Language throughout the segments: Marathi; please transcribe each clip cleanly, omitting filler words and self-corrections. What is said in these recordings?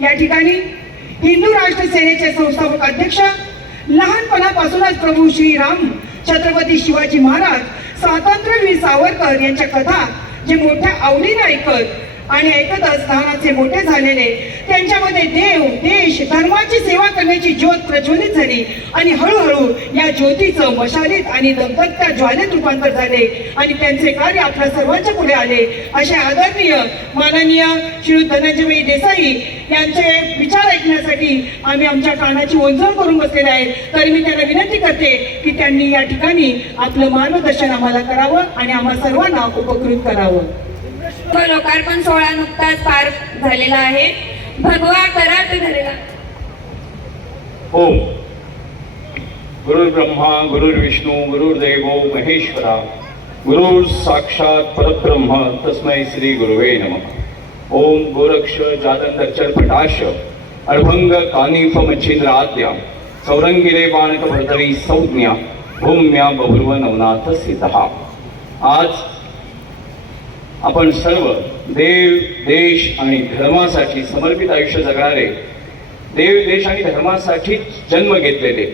या ठिकाणी हिंदू राष्ट्र सेनेचे संस्थापक अध्यक्ष, लहानपणापासूनच प्रभू श्रीराम छत्रपती शिवाजी महाराज, स्वातंत्र्यवीर सावरकर यांच्या कथा जे मोठ्या आवडीने ऐकतच लहानाचे मोठे झालेले, त्यांच्यामध्ये देव, देश, धर्माची सेवा करण्याची ज्योत प्रज्वलित झाली आणि हळूहळू या ज्योतीचं मशालीत आणि दगदगत्या ज्वालेत रूपांतर झाले आणि त्यांचे कार्य आपल्या सर्वांच्या पुढे आले. असे आदरणीय माननीय श्री धनंजयभाई देसाई यांचे विचार ऐकण्यासाठी आम्ही आमच्या कानाची ओंजळ करून बसलेले आहेत. तरी मी त्यांना विनंती करते की त्यांनी या ठिकाणी आपलं मार्गदर्शन आम्हाला करावं आणि आम्हा सर्वांना उपकृत करावं. लोकार्पण सोहळा नुकताच पार झालेला आहे. भगवा करार झालेला. ओम गुरुर्ब्रह्मा गुरुर्विष्णू गुरुर्देवो महेश्वरा गुरुर साक्षात परब्रह्म तस्मै श्री गुरुवे नमः. ओम गोरक्ष जातंदक्षर पटाश अभंग कानिफ मच्छिंद्र आद्या सौरंगिरे बाणक भरतरी संज्ञा भूम्या बभुर्व नवनाथ सीता. आज आपण सर्व देव, देश आणि धर्मासाठी समर्पित आयुष्य जगणारे, देव, देश आणि धर्मासाठी जन्म घेतलेले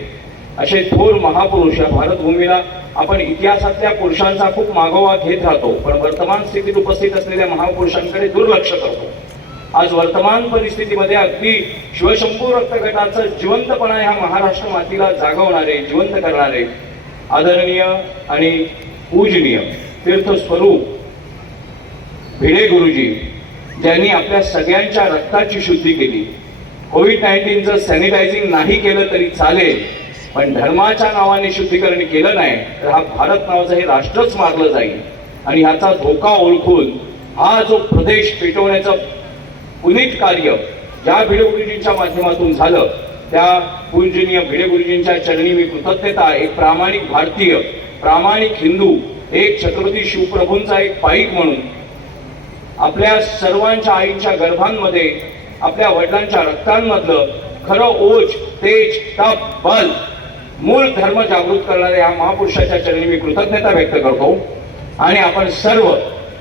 असे थोर महापुरुष या भारतभूमीला आपण इतिहासातल्या पुरुषांचा खूप मागोवा घेत राहतो, पण वर्तमान स्थितीत उपस्थित असलेल्या महापुरुषांकडे दुर्लक्ष करतो. आज वर्तमान परिस्थितीमध्ये अगदी शिवशंभू रक्तगटाचं जिवंतपणा ह्या महाराष्ट्र मातीला जागवणारे, जिवंत करणारे आदरणीय आणि पूजनीय तीर्थस्वरूप भिडे गुरुजी, ज्यांनी आपल्या सगळ्यांच्या रक्ताची शुद्धी केली. कोविड-19चं सॅनिटायझिंग नाही केलं तरी चालेल, पण धर्माच्या नावाने शुद्धीकरण केलं नाही तर हा भारत नावाचं हे राष्ट्रच मारलं जाईल. आणि ह्याचा धोका ओळखून हा जो प्रदेश पेटवण्याचं पुनीत कार्य ज्या भिडे गुरुजींच्या माध्यमातून झालं, त्या पूजनीय भिडे गुरुजींच्या चरणी मी कृतज्ञता, एक प्रामाणिक भारतीय, प्रामाणिक हिंदू, एक छत्रपती शिवप्रभूंचा एक पाईक म्हणून आपल्या सर्वांच्या आईच्या गर्भांमध्ये, आपल्या वडिलांच्या रक्तांमधलं खरं ओज, तेज, तप, बल, मूळ धर्म जागृत करणाऱ्या या महापुरुषाच्या चरणी मी कृतज्ञता व्यक्त करतो. आणि आपण सर्व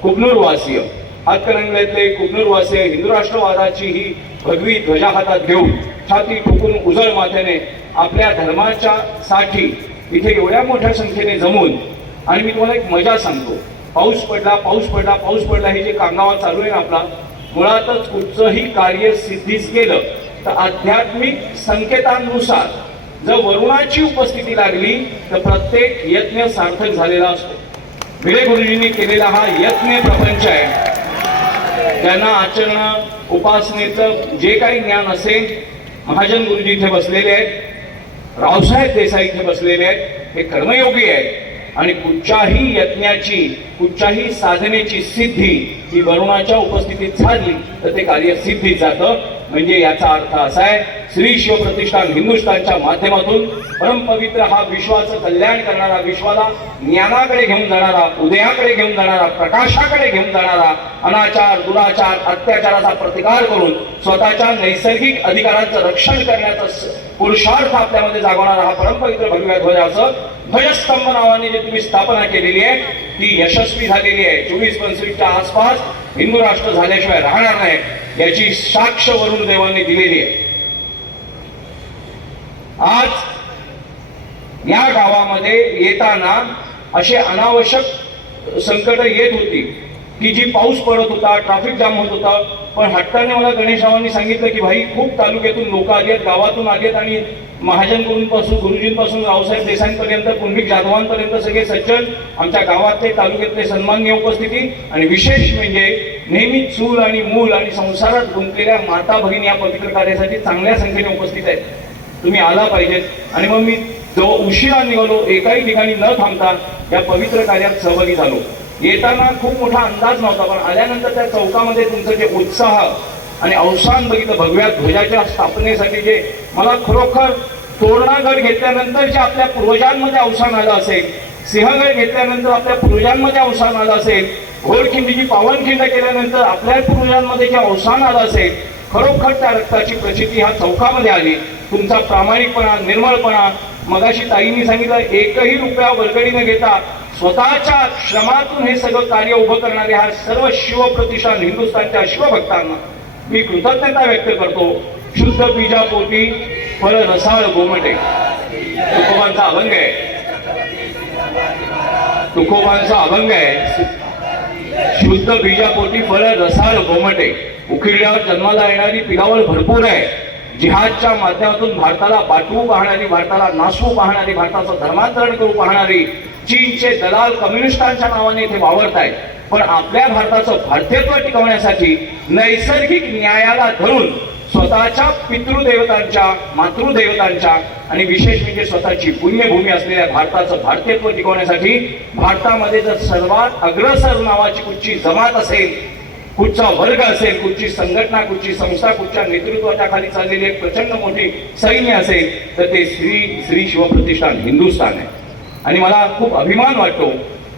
कुबनूरवासीय, हातकणंगल्यातले कुबनूरवासीय हिंदू राष्ट्रवादाची ही भगवी ध्वजा हातात घेऊन छाती ठोकून उजळ माथ्याने आपल्या धर्माच्या साठी इथे एवढ्या मोठ्या संख्येने जमून, आणि मी तुम्हाला एक मजा सांगतो, पाऊस पडला पाऊस पडला पाऊस पडला हे जे कांगावा चालू आहे ना आपला, मुळातच कुठचंही कार्य सिद्धीस गेलं तर आध्यात्मिक संकेतांनुसार जर वरुणाची उपस्थिती लागली तर प्रत्येक यत्न सार्थक झालेला असतो. भिडे गुरुजींनी केलेला हा यत्न प्रपंच आहे. ज्यांना आचरण, उपासनेचं जे काही ज्ञान असेल, महाजन गुरुजी इथे बसलेले आहेत, रावसाहेब देसाई इथे बसलेले आहेत, हे कर्मयोगी आहेत. आणि कुठच्याही यज्ञाची, कुठच्याही साधनेची सिद्धी ही वरुणाच्या उपस्थितीत झाली तर ते कार्य सिद्धीत जातं. म्हणजे याचा अर्थ असा आहे, श्री शिवप्रतिष्ठान हिंदुस्थानच्या माध्यमातून परमपवित्र हा विश्वाचं कल्याण करणारा, विश्वाला ज्ञानाकडे घेऊन जाणारा, उदयाकडे घेऊन जाणारा, प्रकाशाकडे घेऊन जाणारा, अनाचार, दुराचार, अत्याचाराचा प्रतिकार करून स्वतःच्या नैसर्गिक अधिकारांचं रक्षण करण्याचा पुरुषार्थ आपल्यामध्ये जागवणारा हा परमपवित्र भगव्या ध्वजाचं ध्वजस्तंभ नावाने जे तुम्ही स्थापना केलेली आहे ती यशस्वी झालेली आहे. 24-25च्या आसपास हिंदू राष्ट्र झाल्याशिवाय राहणार नाही याची साक्ष वरुण देवांनी दिलेली आहे. आज या गावामध्ये येताना असे अनावश्यक संकट येत होती की जी पाऊस पडत होता, ट्रॅफिक जाम होत होता, पण हट्टाने मला गणेशरावांनी सांगितलं की भाई खूप तालुक्यातून लोक आली आहेत, गावातून आली आहेत आणि महाजन गुरुजींपासून रावसाहेब देसाईंपर्यंत, पुंडलिक जाधवांपर्यंत सगळे सज्जन आमच्या गावातले, तालुक्यातले सन्माननीय उपस्थिती. आणि विशेष म्हणजे नेहमी चूल आणि मूल आणि संसारात गुंतलेल्या माता भगिनी या पवित्र कार्यासाठी चांगल्या संख्येने उपस्थित आहेत. तुम्ही आला पाहिजेत. आणि मग मी जो उशिरा निघालो, एकाही ठिकाणी न थांबता या पवित्र कार्यात सहभागी झालो. येताना खूप मोठा अंदाज नव्हता, पण आल्यानंतर त्या चौकामध्ये तुमचं जे उत्साह आणि अवसान बघितलं भगव्या ध्वजाच्या स्थापनेसाठी, जे मला खरोखर तोरणागड घेतल्यानंतर जे आपल्या पूर्वजांमध्ये अवसान आलं असेल, सिंहगड घेतल्यानंतर आपल्या पूर्वजांमध्ये अवसान आलं असेल, घोडखिंडीची पावनखिंड केल्यानंतर आपल्या पूर्वजांमध्ये जे अवसान आलं असेल, खरोखर त्या रक्ताची प्रचिती ह्या चौकामध्ये आली. तुमचा प्रामाणिकपणा, निर्मळपणा, मगाशी ताईंनी सांगितलं, एकही रुपया वर्गणी न घेता स्वतःच्या श्रमातून हे सगळं कार्य उभं करणारे ह्या सर्व शिवप्रतिष्ठान हिंदुस्थानच्या शिवभक्तांना मी कृतज्ञता व्यक्त करतो. शुद्ध बीजापोटी फळ रसाळ गोमटे. तुकोबांचा अभंग आहे, तुकोबांचा अभंग आहे. शुद्ध बीजापोटी फळ रसाळ गोमटे. उकिरड्यावर जन्माला येणारी पिलावळ भरपूर आहे. जिहादच्या माध्यमातून भारताला बाटवू पाहणारी, भारताला नासवू पाहणारी, भारताचं धर्मांतरण करू पाहणारी चीनचे दलाल कम्युनिस्टांच्या नावाने इथे वावरत आहेत. पण आपल्या भारताचं भारतीयत्व टिकवण्यासाठी नैसर्गिक न्यायाला धरून स्वतःच्या पितृदेवतांच्या, मातृदेवतांच्या आणि विशेष म्हणजे स्वतःची पुण्यभूमी असलेल्या भारताचं भारतीयत्व टिकवण्यासाठी भारतामध्ये जर सर्वात अग्रसर नावाची कुठची जमात असेल, कुठचा वर्ग असेल, कुठची संघटना, कुठची संस्था, कुठच्या नेतृत्वाच्या खाली चाललेली एक प्रचंड मोठी सैन्य असेल तर ते श्री शिवप्रतिष्ठान हिंदुस्थान आहे. आणि मला खूप अभिमान वाटतो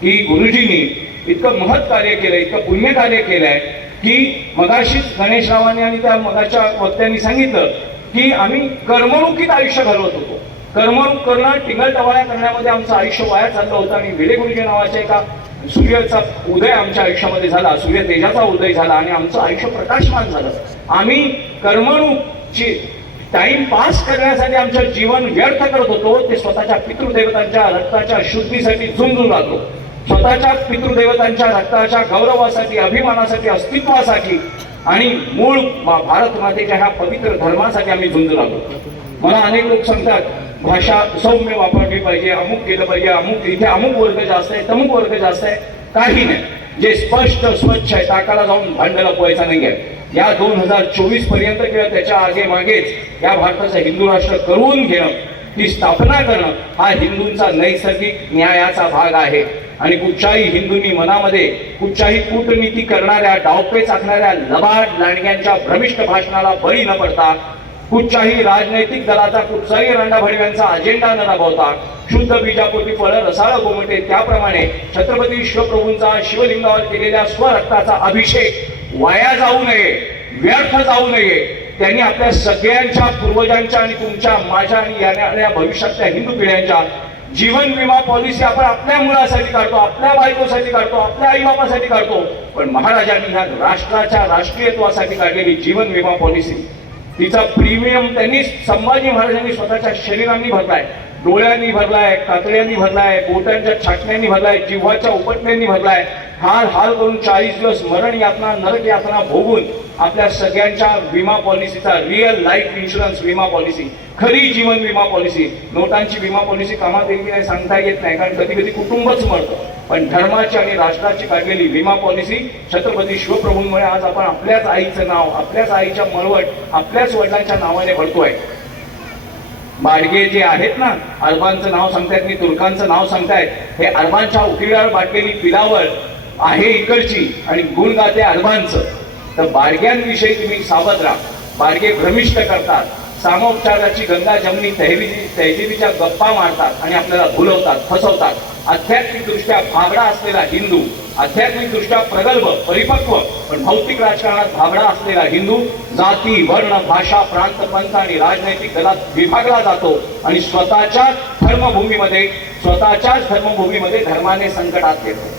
की गुरुजींनी इतकं महत् कार्य केलं, इतकं पुण्य कार्य केलंय की मगाशीच गणेशरावांनी आणि त्या मगाच्या वक्त्यांनी सांगितलं की आम्ही कर्मणुकीत आयुष्य घालवत होतो. कर्मणूक करणं, टिंगलटवाळ्या करण्यामध्ये आमचं आयुष्य वाया चाललं होतं. आणि भिडे गुरुजी नावाच्या एका सूर्याचा उदय आमच्या आयुष्यामध्ये झाला, सूर्य तेजाचा उदय झाला आणि आमचं आयुष्य प्रकाशमान झालं. आम्ही कर्मणूकची टाइम पास करण्यासाठी आमचं जीवन व्यर्थ करत होतो, ते स्वतःच्या पितृदेवतांच्या रक्ताच्या शुद्धीसाठी झुंजू लागलो. स्वतःच्या पितृदेवतांच्या रक्ताच्या गौरवासाठी, अभिमानासाठी, अस्तित्वासाठी आणि मूळ भारत मातेच्या ह्या पवित्र धर्मासाठी आम्ही झुंजू लागलो. मला अनेक लोक सांगतात भाषा सौम्य वापरली पाहिजे, अमुक केलं पाहिजे, अमुक इथे अमुक वर्ग जास्त आहे, तमुक वर्ग जास्त आहे. काही नाही, जे स्पष्ट स्वच्छ आहे टाकाला जाऊन भांडायला पोहायचा नाही आहे. या 2024 पर्यंत किंवा त्याच्या आगे मागेच या भारताचं हिंदू राष्ट्र करून घेणं, ती स्थापना करणं हा हिंदूंचा नैसर्गिक न्यायाचा भाग आहे. आणि कुठच्याही हिंदूंनी मनामध्ये कुठच्याही कूटनीती करणाऱ्या, डावपेच आखणाऱ्या लबाड लांडग्यांच्या भ्रमिष्ट भाषणाला बळी न पडता, कुठच्याही राजनैतिक दलाचा कुठचाही रांडाभडव्यांचा अजेंडा न राबवता शुद्ध बीजापोटी फळ रसाळ गोमटे त्याप्रमाणे छत्रपती शिवप्रभूंचा शिवलिंगावर केलेल्या स्वरक्ताचा अभिषेक वाया जाऊ नये, व्यर्थ जाऊ नये. त्यांनी आपल्या सगळ्यांच्या पूर्वजांच्या आणि तुमच्या, माझ्या आणि येणाऱ्या भविष्यातल्या हिंदू पिढ्यांच्या जीवन विमा पॉलिसी आपण आपल्या मुलासाठी काढतो, आपल्या बायकोसाठी काढतो, आपल्या आईबापासाठी काढतो. पण महाराजांनी ह्या राष्ट्राच्या राष्ट्रीयत्वासाठी काढलेली जीवन विमा पॉलिसी, तिचा प्रीमियम त्यांनी संभाजी महाराजांनी स्वतःच्या शरीरांनी भरलाय, डोळ्यांनी भरलाय, कातड्यांनी भरलाय, बोटांच्या छाटण्यांनी भरलाय, जिव्हाच्या उपटण्यांनी भरलाय. हाल हाल करून 40 दिवस मरण यातना, नरक यातना भोगून आपल्या सगळ्यांच्या विमा पॉलिसीचा, रिअल लाईफ इन्शुरन्स विमा पॉलिसी, खरी जीवन विमा पॉलिसी. नोटांची विमा पॉलिसी कामात येईल की नाही सांगता येत नाही, कारण कधी कधी कुटुंबच मरतं. पण धर्माची आणि राष्ट्राची काढलेली विमा पॉलिसी छत्रपती शिवप्रभूंमुळे आज आपण आपल्याच आईचं नाव, आपल्याच आईच्या मळवट, आपल्याच वडिलांच्या नावाने भरतोय. बाडगे जे आहेत ना, अरबांचं नाव सांगतायत, मी तुर्कांचं नाव सांगतायत. हे अरबांच्या उकिरड्यावर बाटलेली पिलावळ आहे इकडची आणि गुण गाते अरबांचं. तर बाडग्यांविषयी तुम्ही सावध राहा. बाडगे भ्रमिष्ट करतात, सामोपचाराची गंगा जमनी तहजीबीच्या गप्पा मारतात आणि आपल्याला भुलवतात, फसवतात. आध्यात्मिकदृष्ट्या भाबडा असलेला हिंदू, आध्यात्मिकदृष्ट्या प्रगल्भ, परिपक्व पण भौतिक राजकारणात भाबडा असलेला हिंदू जाती, वर्ण, भाषा, प्रांत, पंथ आणि राजनैतिक दलात विभागला जातो आणि स्वतःच्याच धर्मभूमीमध्ये धर्माने संकटात येतो.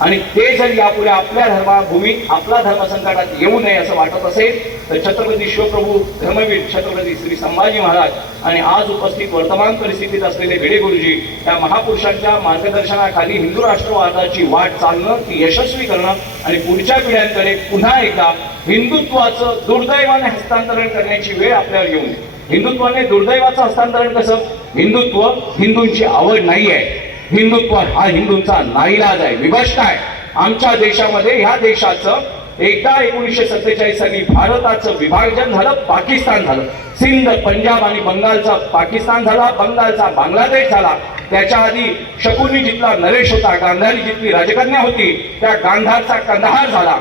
आणि ते जर यापुढे आपल्या धर्मभूमीत आपला धर्म संकटात येऊ नये असं वाटत असेल तर छत्रपती शिवप्रभू धर्मवीर छत्रपती श्री संभाजी महाराज आणि आज उपस्थित वर्तमान परिस्थितीत असलेले भिडे गुरुजी या महापुरुषांच्या मार्गदर्शनाखाली हिंदू राष्ट्रवादाची वाट चालणं, ती यशस्वी करणं आणि पुढच्या पिढ्यांकडे पुन्हा एकदा हिंदुत्वाचं दुर्दैवाने हस्तांतरण करण्याची वेळ आपल्यावर येऊ नये. हिंदुत्वाने दुर्दैवाचं हस्तांतरण कसं? हिंदुत्व हिंदूंची आवड नाही आहे, हिंदुत्व हा हिंदूंचा नाईलाज आहे, विभष्ट आहे. आमच्या देशामध्ये, ह्या देशाचं एकदा 1947 साली भारताचं विभाजन झालं, पाकिस्तान झालं. सिंध, पंजाब आणि बंगालचा पाकिस्तान झाला, बंगालचा बांगलादेश झाला. त्याच्या आधी शकुनी जिथला नरेश होता, गांधारी जिथली राजकन्या होती, त्या गांधारचा कंदाहार झाला.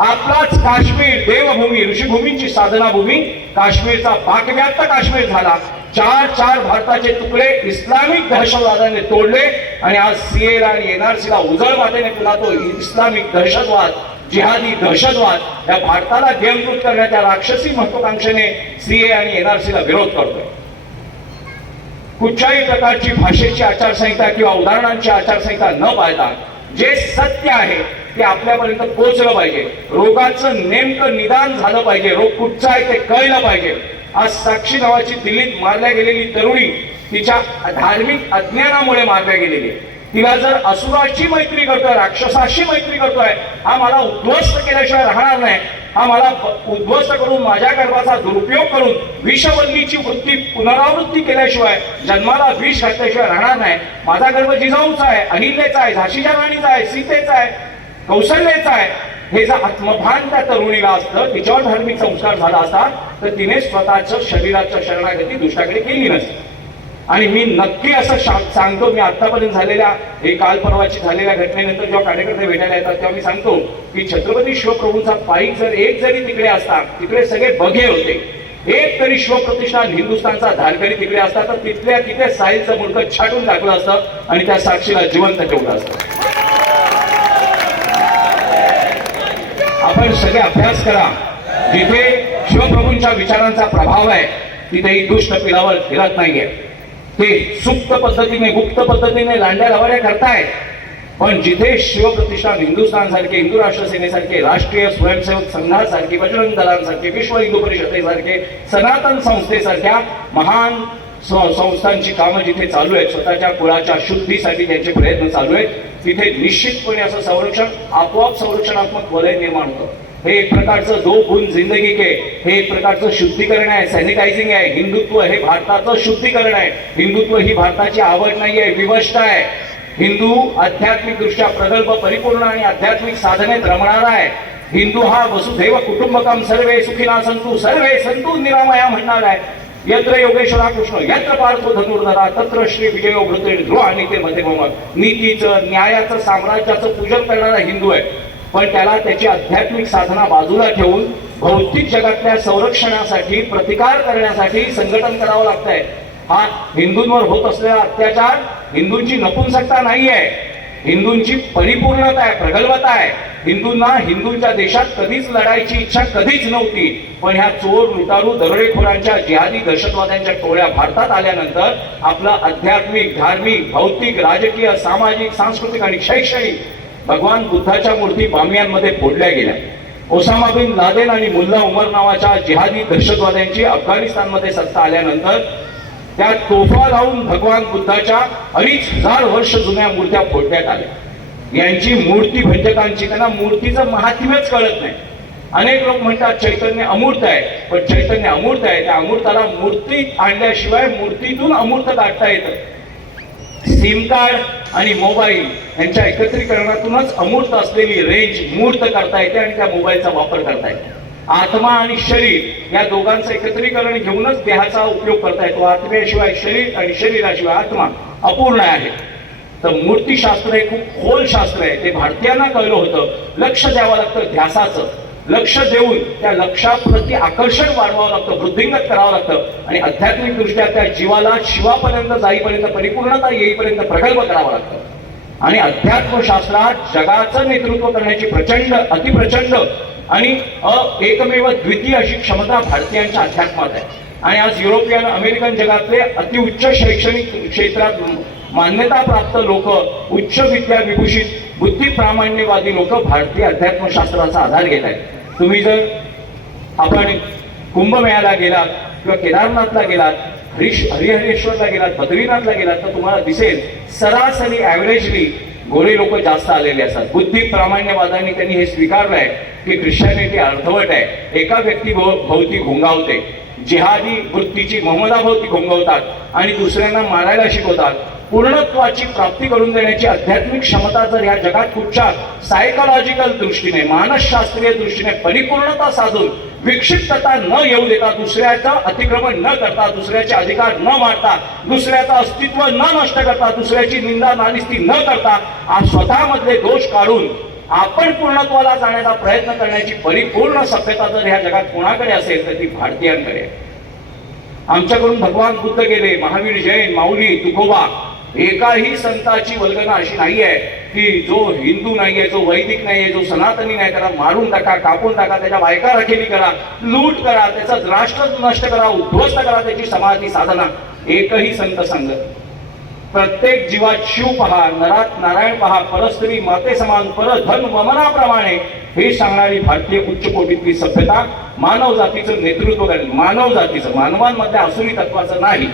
आपलाच काश्मीर देवभूमी, ऋषीभूमींची साधना भूमी, काश्मीरचा पाकव्याप्त काश्मीर झाला. चार भारताचे तुकडे इस्लामिक दहशतवादाने तोडले आणि आज सीएला आणि एनआरसीला उजळ वाटेने पुन्हा तो इस्लामिक दहशतवाद, जिहादी दहशतवाद या भारताला ध्येयकृत करण्याच्या राक्षसी महत्वाकांक्षेने सीए आणि एनआरसीला विरोध करतोय. कुठच्याही प्रकारची भाषेची आचारसंहिता किंवा उदाहरणांची आचारसंहिता न पाळता जे सत्य आहे ते आपल्यापर्यंत पोहोचलं पाहिजे. रोगाचं नेमकं निदान झालं पाहिजे. रोग कुठचा आहे ते कळलं पाहिजे. आज साक्षी नावाची दिल्लीत मारल्या गेलेली तरुणी तिच्या धार्मिक अज्ञानामुळे मारल्या गेलेली. तिला जर असुराची मैत्री करतोय, राक्षसाशी मैत्री करतोय, हा मला उद्ध्वस्त केल्याशिवाय राहणार नाही, हा मला उद्ध्वस्त करून माझ्या गर्भाचा दुरुपयोग करून विषवल्लीची वृत्ती पुनरावृत्ती केल्याशिवाय, जन्माला विष घातल्याशिवाय राहणार नाही. माझा गर्भ जिजाऊचा आहे, अहिल्याचा आहे, झाशीच्या राणीचा आहे, सीतेचा आहे, कौशल्याचा आहे. हे जर आत्मभान त्या तरुणीला असतं, तिच्यावर धार्मिक संस्कार झाला असता, तर तिने स्वतःच्या शरीराच्या शरणागती दुष्टाकडे केली नसती. आणि मी नक्की असं सांगतो, मी आतापर्यंत झालेल्या हे काल परवाची झालेल्या घटनेनंतर जेव्हा कार्यकर्ते भेटायला येतात तेव्हा मी सांगतो की छत्रपती शिवप्रभूंचा पायी जर एक जरी तिकडे असता, तिकडे सगळे बघे होते, एक तरी शिवप्रतिष्ठान हिंदुस्थानचा धारकरी तिकडे असता, तर तिथल्या तिथे साहिलचं मुंडकं छाटून टाकलं असतं आणि त्या साक्षीला जिवंत ठेवलं असतं. आपण सगळे अभ्यास करा. जिथे शिवप्रभूंच्या विचारांचा प्रभाव आहे तिथेही दुष्ट पिलावर फिरत नाहीये. ते सुप्त पद्धतीने, गुप्त पद्धतीने लांड्या लवाड्या करतायत. पण जिथे शिवप्रतिष्ठान हिंदुस्थान सारखे, हिंदू राष्ट्र सेनेसारखे, राष्ट्रीय स्वयंसेवक संघासारखे, बजरंग दलांसारखे, विश्व हिंदू परिषदेसारखे, सनातन संस्थेसारख्या महान संस्थांची कामं जिथे चालू आहेत, स्वतःच्या कुळाच्या शुद्धीसाठी त्यांचे प्रयत्न चालू आहेत, तिथे निश्चितपणे असं संरक्षण, आपोआप संरक्षणात्मक वलय निर्माण होतं. हे एक प्रकारचं दो गुण जिंदगी के, हे एक प्रकारचं शुद्धीकरण आहे, सॅनिटायझिंग आहे. हिंदुत्व हे भारताचं शुद्धीकरण आहे. हिंदुत्व ही भारताची आवड नाही आहे, विवष्ट आहे. हिंदू आध्यात्मिक दृष्ट्या प्रगल्भ, परिपूर्ण आणि आध्यात्मिक साधनेत रमणारा आहे. हिंदू हा वसुधैव कुटुंबकम सर्वे सुखिना संतु सर्वे संतु निरामया म्हणणार आहे. यत्र योगेश्वरा कृष्ण यत्र पार्थो धनुर्धरा तत्र श्री विजयो भृतेर ध्रुव आणि ते मध्ये नीतीचं, न्यायाचं, साम्राज्याचं पूजन करणारा हिंदू आहे. पण त्याला त्याची आध्यात्मिक साधना बाजूला ठेवून भौतिक जगातल्या संरक्षणासाठी, प्रतिकार करण्यासाठी संघटन करावं लागतंय. हा हिंदूंवर होत असलेला अत्याचार हिंदूंची नपुंसकता नाही आहे, हिंदूंची परिपूर्णता आहे, प्रगल्भता आहे. हिंदूंना हिंदूंच्या देशात कधीच लढायची इच्छा कधीच नव्हती. पण ह्या चोर, लुटारू, दरोडेखोरांच्या, जिहादी, दहशतवाद्यांच्या टोळ्या भारतात आल्यानंतर आपलं आध्यात्मिक, धार्मिक, भौतिक, राजकीय, सामाजिक, सांस्कृतिक आणि शैक्षणिक भगवान बुद्धाच्या मूर्ती बामियांमध्ये फोडल्या गेल्या. ओसामा बिन लादेन आणि मुल्ला उमर नावाच्या जिहादी दहशतवाद्यांची अफगाणिस्तानमध्ये सत्ता आल्यानंतर त्या तोफा लावून भगवान बुद्धाच्या 2500 वर्ष जुन्या मूर्त्या फोडण्यात आल्या. यांची मूर्ती भंजकांची, त्यांना मूर्तीचं महात्म्यच कळत नाही. अनेक लोक म्हणतात चैतन्य अमूर्त आहे, पण चैतन्य अमूर्त आहे. त्या अमूर्ताला मूर्तीत आणल्याशिवाय मूर्तीतून अमूर्त काढता येतं. सिम कार्ड आणि मोबाईल यांच्या एकत्रीकरणातूनच अमूर्त असलेली रेंज मूर्त करता येते आणि त्या मोबाईलचा वापर करता येतो. आत्मा आणि शरीर या दोघांचं एकत्रीकरण घेऊनच देहाचा उपयोग करता येतो. आत्म्याशिवाय शरीर आणि शरीराशिवाय आत्मा अपूर्ण आहे. तर मूर्तीशास्त्र हे खूप खोल शास्त्र आहे. ते भारतीयांना कळलं होतं. लक्ष द्यावं लागतं, ध्यासाचं लक्ष देऊन त्या लक्षाप्रती आकर्षण वाढवावं लागतं, वृद्धिंगत करावं लागतं आणि आध्यात्मिक दृष्ट्या त्या जीवाला शिवापर्यंत जाईपर्यंत, परिपूर्णता येईपर्यंत प्रगल्भ करावं लागतं. आणि अध्यात्मशास्त्रात जगाचं नेतृत्व करण्याची प्रचंड, अतिप्रचंड आणि एकमेव द्वितीय अशी क्षमता भारतीयांच्या अध्यात्मात आहे. आणि आज युरोपियन, अमेरिकन जगातले अतिउच्च शैक्षणिक क्षेत्रात मान्यता प्राप्त लोक, उच्च विद्या विभूषित, बुद्धी प्रामाण्यवादी लोक भारतीय अध्यात्मशास्त्राचा आधार घेत आहेत. तुम्ही जर आपण कुंभमेळ्याला गेलात किंवा केदारनाथला गेलात, हरिहरेश्वरला गेलात, बद्रीनाथला गेलात, तर तुम्हाला दिसेल सरासरी ॲव्हरेजली गोरे लोक जास्त आलेले असतात. बुद्धी प्रामाण्यवादाने त्यांनी हे स्वीकारलं आहे की ख्रिश्चॅनिटी अर्धवट आहे, एका व्यक्ती भोवती घुंगावते, जिहादी वृत्तीची मोहम्मदाभोवती घुंगवतात आणि दुसऱ्यांना मारायला शिकवतात. पूर्णत्वाची प्राप्ती करून देण्याची आध्यात्मिक क्षमता जर या जगात कुठच्या सायकोलॉजिकल दृष्टीने, मानसशास्त्रीय दृष्टीने परिपूर्णता साधून, विक्षिप्तता न येऊ देता, दुसऱ्याचं अतिक्रमण न करता, दुसऱ्याचे अधिकार न मारता, दुसऱ्याचं अस्तित्व न नष्ट करता, दुसऱ्याची निंदा नालिस्ती न करता, स्वतःमधले दोष काढून आपण पूर्णत्वाला जाण्याचा प्रयत्न करण्याची परिपूर्ण सभ्यता जर ह्या जगात कोणाकडे असेल तर ती भारतीयांकडे. आमच्याकडून भगवान बुद्ध गेले, महावीर जैन, माऊली, तुकोबा, एकाही संताची वल्गना अशी नाही आहे की जो हिंदू नाहीये, जो वैदिक नाहीये, जो सनातनी नाही, त्याला मारून टाका, कापून टाका, त्याच्या बायका रखेली करा, लूट करा, त्याचं राष्ट्र नष्ट करा, उद्ध्वस्त करा, त्याची समाधी साधना. एकही संत संघ प्रत्येक जीवात शिव पहा, नरात नारायण पहा, परस्त्री माते समान, परधन वमनाप्रमाणे हे सांगणारी भारतीय उच्च कोटीतली सभ्यता मानव जातीचं नेतृत्व करेल. मानव जातीचं, मानवांमध्ये आसुरी तत्वाचं नाही.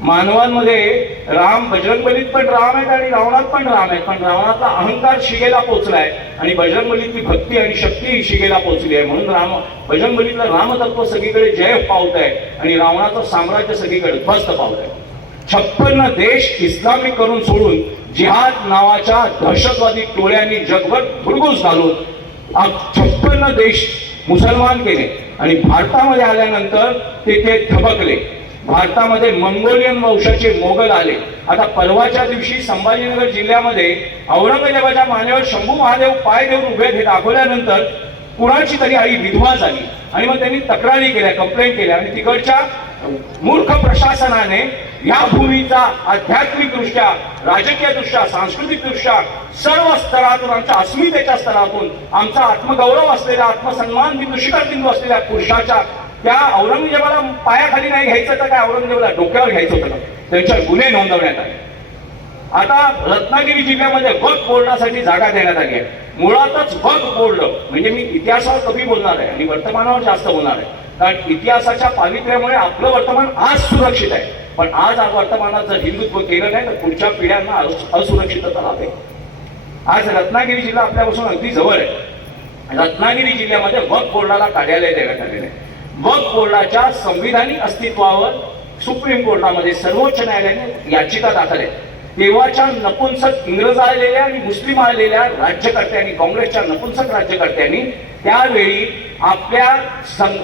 मानवांमध्ये राम, बजरंगबलीत पण राम आहेत आणि रावणात पण राम आहेत, पण रावणाचा अहंकार शिगेला पोचलाय आणि बजरंगबलीतली भक्ती आणि शक्ती शिगेला पोचली आहे. म्हणून बजरंगबलीतलं रामतत्व सगळीकडे जय पावत आहे आणि रावणाचं साम्राज्य सगळीकडे ध्वस्त पावत आहे. 56 देश इस्लामिक करून सोडून जिहाद नावाच्या दहशतवादी टोळ्यांनी जगभर धुडगूस घालून 56 देश मुसलमान केले आणि भारतामध्ये आल्यानंतर ते थबकले. भारतामध्ये मंगोलियन वंशाचे मोगल आले. आता परवाच्या दिवशी संभाजीनगर जिल्ह्यामध्ये औरंगजेबाच्या मानेवर शंभू महादेव पाय देऊन उभे हे दाखवल्यानंतर कुणाची तरी आई विधवा झाली आणि मग त्यांनी तक्रारी केल्या, कंप्लेंट केल्या आणि तिकडच्या मूर्ख प्रशासनाने या भूमीचा आध्यात्मिकदृष्ट्या, राजकीयदृष्ट्या, सांस्कृतिकदृष्ट्या सर्व स्तरातून, आमच्या अस्मितेच्या स्तरातून आमचा आत्मगौरव असलेला, आत्मसन्मान बिंदू, शिखर बिंदू असलेल्या पुरुषाच्या त्या औरंगजेबाला पायाखाली नाही घ्यायचं तर काय औरंगजेबाला डोक्यावर घ्यायचं होतं का? त्यांच्यावर गुन्हे नोंदवण्यात आले. आता रत्नागिरी जिल्ह्यामध्ये वक्फ बोर्डासाठी जागा देण्यात आली आहे. मुळातच वक्फ बोर्ड म्हणजे मी इतिहासावर कमी बोलणार आहे आणि वर्तमानावर जास्त बोलणार आहे, कारण इतिहासाच्या पावित्र्यामुळे आपलं वर्तमान आज सुरक्षित आहे. पण आज वर्तमानात जर हिंदुत्व केलं नाही तर पुढच्या पिढ्यांना असुरक्षितता लाभेल. आज रत्नागिरी जिल्हा आपल्यापासून अगदी जवळ आहे. रत्नागिरी जिल्ह्यामध्ये वक्फ बोर्डाला कार्यालय देण्यात आलेलं आहे. वक्फ बोर्डाच्या संविधानिक अस्तित्वावर सुप्रीम कोर्टामध्ये, सर्वोच्च न्यायालयाने याचिका दाखल आहे. तेव्हाच्या नपुंसक इंग्रज आलेल्या आणि मुस्लिम आलेल्या राज्यकर्त्यांनी, काँग्रेसच्या नपुंसक राज्यकर्त्यांनी त्यावेळी आपल्या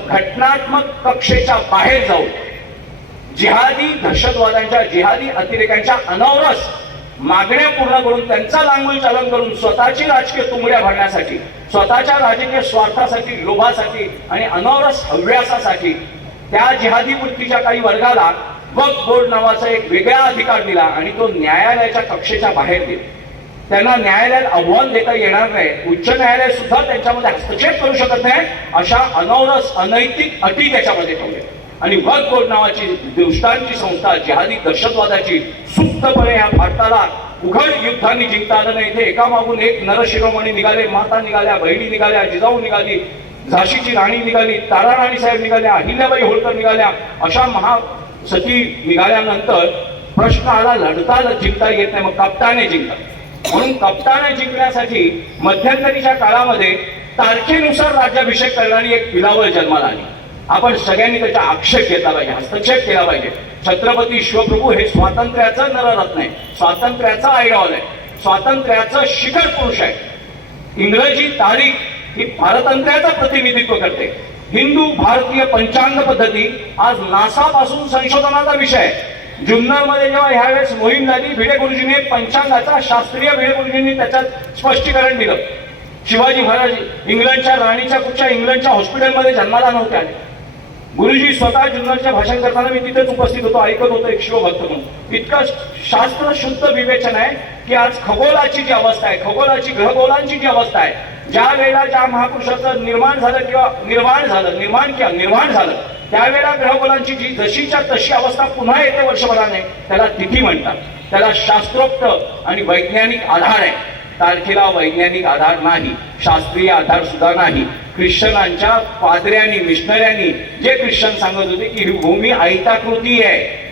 घटनात्मक कक्षेच्या बाहेर जाऊन जिहादी दहशतवाद्यांच्या, जिहादी अतिरेक्यांच्या अनवरस मागण्या पूर्ण करून, त्यांचा लांगुल चालन करून स्वतःची राजकीय तुंबड्या भरण्यासाठी, स्वतःच्या राजकीय स्वार्थासाठी, लोभासाठी आणि अनवरस हव्यासासाठी त्या जिहादी वृत्तीच्या काही वर्गाला वक्फ बोर्ड नावाचा एक वेगळा अधिकार दिला आणि तो न्यायालयाच्या कक्षेच्या बाहेर दिला. त्यांना न्यायालयात आव्हान देता येणार नाही, उच्च न्यायालय सुद्धा त्यांच्यामध्ये हस्तक्षेप करू शकत नाही, अशा अनवरस अनैतिक अटी त्याच्यामध्ये ठेवल्या. आणि वक्फ बोर्ड नावाची दुष्टांची संस्था, जिहादी दहशतवादाची, सुप्तपणे या भारताला उघड युद्धांनी जिंकता आलं नाही. इथे एकामागून एक नरशिरोमणी निघाले, माता निघाल्या, बहिणी निघाल्या, जिजाऊ निघाली, झाशीची राणी निघाली, तारा राणी साहेब निघाल्या, अहिल्याबाई होळकर निघाल्या. अशा महासती निघाल्यानंतर प्रश्न आला, लढता जिंकता येत नाही, मग कप्ताने जिंकतात. म्हणून कप्ताने जिंकण्यासाठी मध्यंतरीच्या काळामध्ये तारखेनुसार राज्याभिषेक करणारी एक पिलावळ जन्माला आली. आपण सगळ्यांनी त्याचा आक्षेप घेतला पाहिजे, हस्तक्षेप केला पाहिजे. छत्रपती शिवप्रभू हे स्वातंत्र्याचं नररत्न आहे, स्वातंत्र्याचा आयडॉल आहे, स्वातंत्र्याचं शिखर पुरुष आहे. इंग्रजी तारीख ही पारतंत्र्याचं प्रतिनिधित्व करते. हिंदू भारतीय पंचांग पद्धती आज नासा पासून संशोधनाचा विषय आहे. जुन्नरमध्ये जेव्हा ह्यावेळेस मोहीम झाली, भिडे गुरुजींनी पंचांगाचा, शास्त्रीय भिडे गुरुजींनी त्याच्यात स्पष्टीकरण दिलं. शिवाजी महाराज इंग्लंडच्या राणीच्या कुठच्या इंग्लंडच्या हॉस्पिटलमध्ये जन्माला नव्हते आले. गुरुजी स्वतः जुन्नरच्या भाषण करताना मी तिथेच उपस्थित होतो, ऐकत होतो एक शिवभक्त म्हणून. इतकं शास्त्र शुद्ध विवेचन आहे की आज खगोलाची जी अवस्था आहे, खगोलाची ग्रहगोलांची जी अवस्था आहे, ज्या वेळेला ज्या महापुरुषाचं निर्माण झालं किंवा निर्माण झालं त्यावेळेला ग्रहगोलांची जी जशीच्या तशी अवस्था पुन्हा येते वर्षभराने, त्याला तिथी म्हणतात. त्याला शास्त्रोक्त आणि वैज्ञानिक आधार आहे. तारखेला वैज्ञानिक आधार नाही, शास्त्रीय आधार सुद्धा नाही. ख्रिश्चनांच्या पादऱ्यांनी, मिशनऱ्यांनी जे ख्रिश्चन सांगत होते की ही भूमी आयताकृती आहे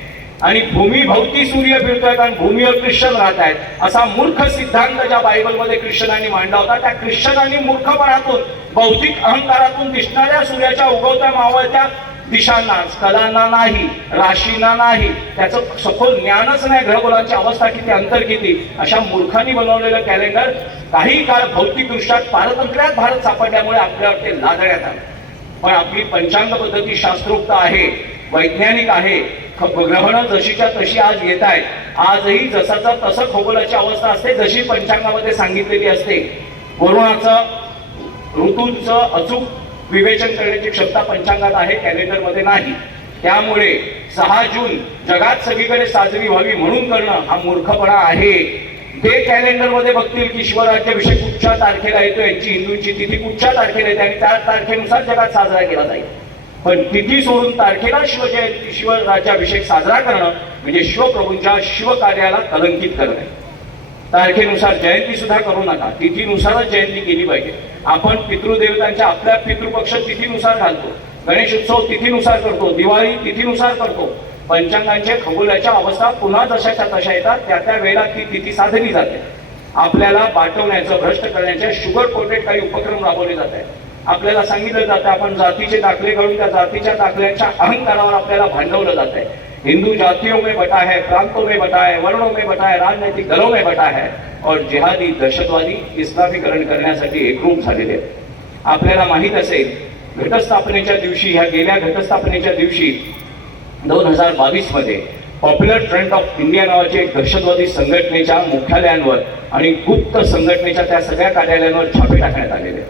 आणि भूमीभोवती सूर्य फिरतोय कारण भूमीवर ख्रिश्चन राहत आहेत, असा मूर्ख सिद्धांत ज्या बायबलमध्ये ख्रिश्चनांनी मांडला होता, त्या ख्रिश्चनांनी मूर्खपणातून, बौद्धिक अहंकारातून दिसणाऱ्या सूर्याच्या उगवत्या मावळत्या दिशांना, स्थलांना नाही, राशींना नाही, त्याचं सखोल ज्ञानच नाही, ग्रहगोलांची अवस्था किती, अंतर किती, अशा मूर्खांनी बनवलेलं कॅलेंडर काही काळ भौतिकदृष्ट्या पारतंत्र्यात भारत सापडल्यामुळे आपल्यावर ते लादण्यात आलं. पण आपली पंचांग पद्धती शास्त्रोक्त आहे, वैज्ञानिक आहे. ग्रहणं जशीच्या तशी आज येत आहेत. आजही जसाचा तसं खगोलाची अवस्था असते जशी पंचांगामध्ये सांगितलेली असते. वरुणाचं, ऋतूंचं अचूक विवेचन करण्याची क्षमता पंचांगात आहे, कॅलेंडरमध्ये नाही. त्यामुळे 6 जून जगात सगळीकडे साजरी व्हावी म्हणून करणं हा मूर्खपणा आहे. ते कॅलेंडरमध्ये बघतील की शिवराज्याभिषेक कुठच्या तारखेला येतो, यांची हिंदूंची तिथी कुठच्या तारखेला येते आणि त्या तारखेनुसार जगात साजरा केला जाईल. पण तिथी सोडून तारखेला शिवजयंती शिवराज्याभिषेक साजरा करणं म्हणजे शिवप्रभूंच्या शिवकार्याला कलंकित करणे. तारखेनुसार जयंती सुद्धा करू नका, तिथीनुसारच जयंती केली पाहिजे. आपण पितृदेवतांच्या आपल्या पितृपक्ष तिथीनुसार घालतो, गणेश उत्सव तिथीनुसार करतो, दिवाळी तिथीनुसार करतो. पंचांगांच्या खगोलाच्या अवस्था पुन्हा जशाच्या तशा येतात, त्या त्या वेळेला ती तिथी साधली जाते. आपल्याला बाटवण्याचं, भ्रष्ट करण्याच्या शुगर कोटेड काही उपक्रम राबवले जात आहेत. आपल्याला सांगितलं जातं आपण जातीचे दाखले काढून त्या जातीच्या दाखल्यांच्या अहंकारावर आपल्याला भांडवलं जात आहे. हिंदू जातियों में बटा है, प्रांतों में बटा है, वर्णों में बटा है, राजनैतिक दलों में बटा है और जिहादी दहशतवादी इस्लामीकरण करण्यासाठी एकरूप झालेले आहेत. आपल्याला माहित असेल घटस्थापनेच्या दिवशी, ह्या गेल्या घटस्थापनेच्या दिवशी 2022 मध्ये पॉप्युलर फ्रंट ऑफ इंडिया नावाच्या एक दहशतवादी संघटनेच्या मुख्यालयांवर आणि गुप्त संघटनेच्या त्या सगळ्या कार्यालयांवर छापे टाकण्यात आलेले.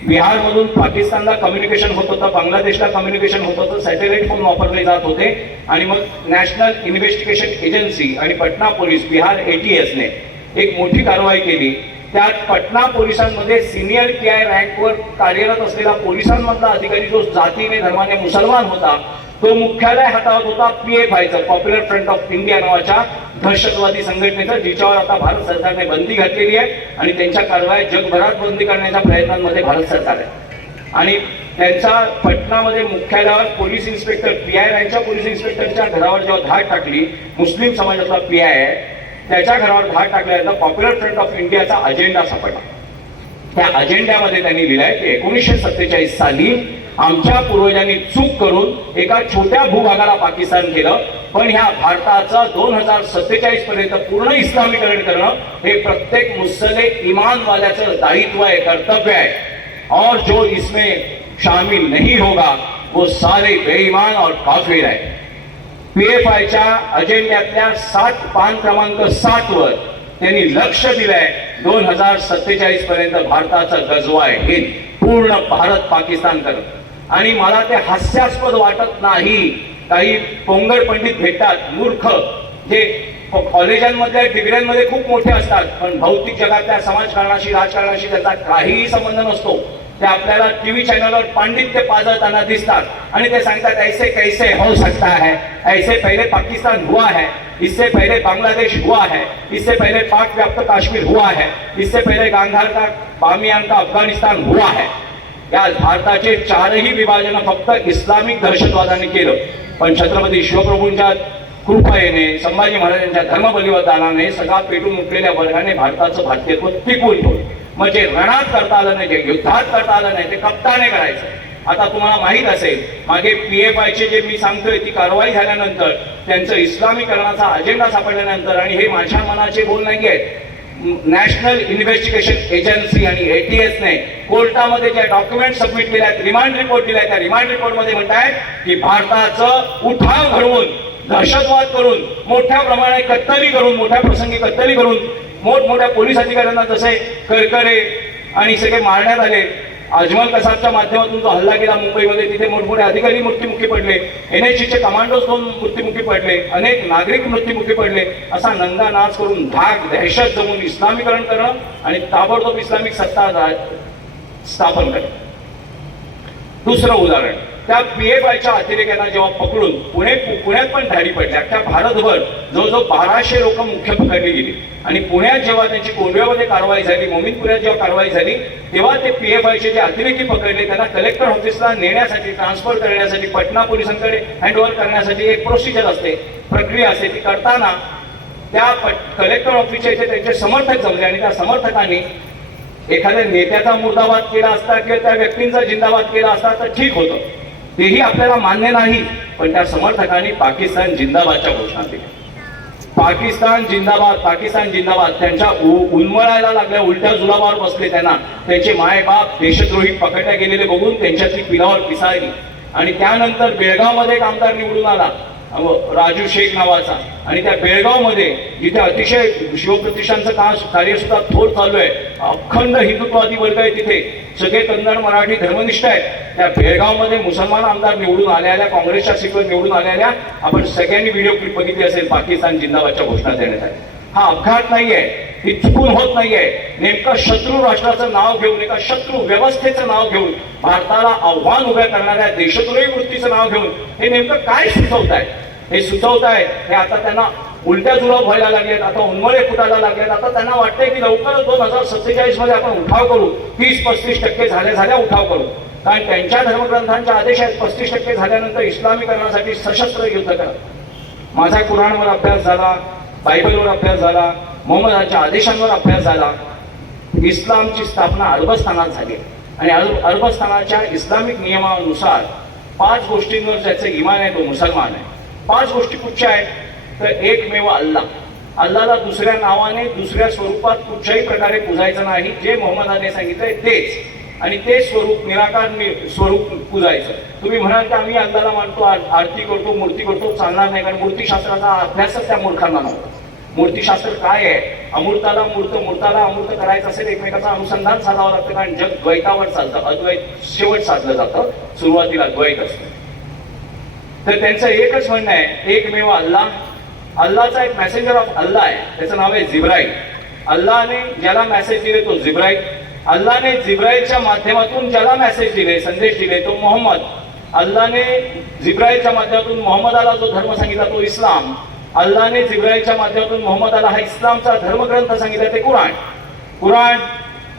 बिहारमधून पाकिस्तानला कम्युनिकेशन होत होतं, बांगलादेशला कम्युनिकेशन होत होतं, सॅटेलाइट फोन वापरले जात होते आणि मग नॅशनल इन्व्हेस्टिगेशन एजन्सी आणि पटना पोलीस, बिहार ATS ने एक मोठी कारवाई केली. त्यात पटना पोलिसांमध्ये सिनियर PI रँकवर कार्यरत असलेला पोलिसांमधला अधिकारी जो जातीने धर्माने मुसलमान होता, तो मुख्यालय हाताळत होता PFIचं, पॉप्युलर फ्रंट ऑफ इंडिया नावाच्या दहशतवादी संघटनेचं, जिच्यावर आता भारत सरकारने बंदी घातलेली आहे आणि त्यांच्या कारवाया जगभरात बंदी करण्याच्या प्रयत्नांमध्ये भारत सरकार आहे. आणि त्यांच्या पटनामध्ये मुख्यालयावर पोलीस इन्स्पेक्टर PI रँकच्या पोलीस इन्स्पेक्टरच्या घरावर जेव्हा धाड टाकली, मुस्लिम समाजातला PI आहे त्याच्या घरावर धाड टाकल्यानंतर पॉप्युलर फ्रंट ऑफ इंडियाचा अजेंडा सापडला. त्या अजेंड्यामध्ये त्यांनी लिहिलंय की 1947 साली आमच्या पूर्वजांनी चूक करून एका छोट्या भूभागाला पाकिस्तान केलं, पण ह्या भारताचं 2047 पर्यंत पूर्ण इस्लामीकरण करणं हे प्रत्येक मुसल्ले ईमानवाल्याचं दायित्व आहे, कर्तव्य आहे. और जो इसमें शामिल नहीं होगा वो सारे बेईमान और काफिर है. PFIच्या अजेंड्यातल्या 7 पान क्रमांक 7 वर त्यांनी लक्ष दिलंय 2047 पर्यंत भारताचं गजवा आहे हिंद, पूर्ण भारत पाकिस्तान करत. आणि मला ते हास्यास्पद वाटत नाही. काही पोंगळ पंडित भेटतात, मूर्ख, जे कॉलेजांमधल्या डिग्र्यांमध्ये खूप मोठे असतात, पण भौतिक जगातल्या समाजकारणाशी, राजकारणाशी त्याचा काहीही संबंध नसतो. ते आपल्याला टीव्ही चॅनलवर पांडित्य पाजळताना दिसतात आणि ते सांगतात ऐसे कैसे हो सकता है, ऐसे पहले पाकिस्तान हुआ है, इससे पहले बांग्लादेश हुआ है, इससे पहले पाक व्याप्त काश्मीर हुआ है, इससे पहले गांधार का बामियान का अफगाणिस्तान हुआ है. या भारताचे 4ही विभाजन फक्त इस्लामिक दहशतवादाने केलं. पण छत्रपती शिवप्रभूंच्या कृपेने, संभाजी महाराजांच्या धर्मबलिदानाने सगळा पेटून उठलेल्या वर्गाने भारताचं भारतीयत्व टिकवून ठेवलं. म्हणजे रणात करता आलं नाही, जे युद्धात करता आलं नाही ते कप्ताने करायचं. आता तुम्हाला माहित असेल मागे PFIचे जे मी सांगतोय ती कारवाई झाल्यानंतर, त्यांचं इस्लामीकरणाचा अजेंडा सापडल्यानंतर, आणि हे माझ्या मनाचे बोल नाही आहेत, नॅशनल इन्व्हेस्टिगेशन एजन्सी आणि ATS ने कोर्टामध्ये ज्या डॉक्युमेंट सबमिट केल्या, रिमांड रिपोर्ट दिलाय, त्या रिमांड रिपोर्टमध्ये म्हणतायत की भारताचं उठाव घडवून, दहशतवाद करून, मोठ्या प्रमाणात कत्तली करून, मोठ्या प्रसंगी कत्तली करून, मोठमोठ्या पोलीस अधिकाऱ्यांना जसे करकरे आणि सगळे मारण्यात आले, अजमल कसाबच्या माध्यमातून जो हल्ला केला मुंबईमध्ये, तिथे मोठमोठे अधिकारी मृत्युमुखी पडले, NSGचे कमांडोज 2 मृत्युमुखी पडले, अनेक नागरिक मृत्युमुखी पडले. असा नंगा नाच करून, धाक दहशत जमून इस्लामीकरण करणं आणि ताबडतोब इस्लामिक सत्ता स्थापन करणं. दुसरं उदाहरण, त्या PFIच्या अतिरेक्यांना जेव्हा पकडून पुण्यात पण धाडी पडल्या, अख्ख्या भारतभर जवळजवळ 1200 लोक मुख्य पकडली गेली. आणि पुण्यात जेव्हा त्यांची कोंढव्यामध्ये कारवाई झाली, मोमीनपुऱ्यात जेव्हा कारवाई झाली, तेव्हा ते PFIचे जे अतिरेकी पकडले त्यांना कलेक्टर ऑफिसला नेण्यासाठी, ट्रान्सफर करण्यासाठी, पटना पोलिसांकडे हँडओव्हर करण्यासाठी एक प्रोसिजर असते, प्रक्रिया असते. ती करताना त्या कलेक्टर ऑफिसच्या इथे त्यांचे समर्थक जमले आणि त्या समर्थकांनी एखाद्या नेत्याचा मुर्दाबाद केला असता किंवा त्या व्यक्तींचा जिंदाबाद केला असता तर ठीक होतं, तेही आपल्याला मान्य नाही. पण त्या समर्थकांनी पाकिस्तान जिंदाबादच्या घोषणा केल्या. पाकिस्तान जिंदाबाद, पाकिस्तान जिंदाबाद. त्यांच्या उन्मळायला लागल्या, उलट्या जुलाबावर बसले. त्यांना त्यांचे मायबाप देशद्रोही पकडल्या गेलेले बघून त्यांच्यातली पिलावर पिसाळली. आणि त्यानंतर बेळगावमध्ये एक आमदार निवडून आला, राजू शेख नावाचा, आणि त्या बेळगावमध्ये जिथे अतिशय शिवप्रतिष्ठानचं कार्य सुद्धा थोर चालू आहे, अखंड हिंदुत्ववादी वर्ग आहे, तिथे सगळे कन्नड मराठी धर्मनिष्ठ आहेत. त्या बेळगावमध्ये मुसलमान आमदार निवडून आलेल्या, काँग्रेसच्या सीटवर निवडून आलेल्या, आपण सगळ्यांनी व्हिडिओ क्लिप बघितली असेल, पाकिस्तान जिंदाबादच्या घोषणा देण्यात आल्या. हा अपघात नाही आहे, ही चुकून होत नाहीये. नेमकं शत्रू राष्ट्राचं नाव घेऊन, एका शत्रू व्यवस्थेचं नाव घेऊन, भारताला आव्हान उभ्या करणाऱ्या देशद्रोही वृत्तीचं नाव घेऊन हे नेमकं काय सुचवताय? हे सुचवताय हे आता त्यांना उलट्या जुलाब व्हायला लागलेत, आता उन्मळे फुटायला लागलेत. आता त्यांना वाटतंय की लवकरच 2047 मध्ये आपण उठाव करू, 30-35% झाल्या उठाव करू. कारण त्यांच्या धर्मग्रंथांच्या आदेश आहेत 35% झाल्यानंतर इस्लामीकरणासाठी सशस्त्र युद्ध करा. माझा कुराणवर अभ्यास झाला, बायबलवर अभ्यास झाला, मोहम्मदाच्या आदेशांवर अभ्यास झाला. इस्लामची स्थापना अरबस्थानात झाली आणि अरबस्थानाच्या इस्लामिक नियमानुसार 5 गोष्टींवर ज्याचं इमान आहे तो मुसलमान आहे. 5 गोष्टी कुठच्या आहेत? तर एकमेव अल्लाह, अल्लाहला दुसऱ्या नावाने दुसऱ्या स्वरूपात कुठच्याही प्रकारे पूजायचं नाही. जे मोहम्मदाने सांगितलंय तेच, आणि ते स्वरूप निराकार स्वरूप पूजायचं. तुम्ही म्हणाल की आम्ही अल्लाहला मानतो, आरती करतो, मूर्ती करतो, चालणार नाही, कारण मूर्तीशास्त्राचा अभ्यासच त्या मूर्खांना नव्हता. मूर्तीशास्त्र काय आहे? अमूर्ताला मूर्त, मूर्ताला अमूर्त करायचं असेल एकमेकाचं अनुसंधान साधावं लागतं, कारण जग द्वैतावर चालतं. अद्वैत शेवट साधलं जातं, सुरुवातीला द्वैत असतं. तर त्यांचं एकच म्हणणं आहे एकमेव अल्लाह. अल्लाहचा एक मेसेंजर ऑफ अल्लाह आहे, त्याचं नाव आहे जिब्राईल. अल्लाहने ज्याला मेसेज दिले तो जिब्राईल. अल्लाहने जिब्राईलच्या माध्यमातून ज्याला मेसेज दिले, संदेश दिले तो मोहम्मद. अल्लाहने जिब्राईलच्या माध्यमातून मोहम्मदाला जो धर्म सांगितला तो इस्लाम. अल्लाहने जिब्राईलच्या माध्यमातून मोहम्मदाला हा इस्लामचा धर्मग्रंथ सांगितला ते कुराण. कुराण,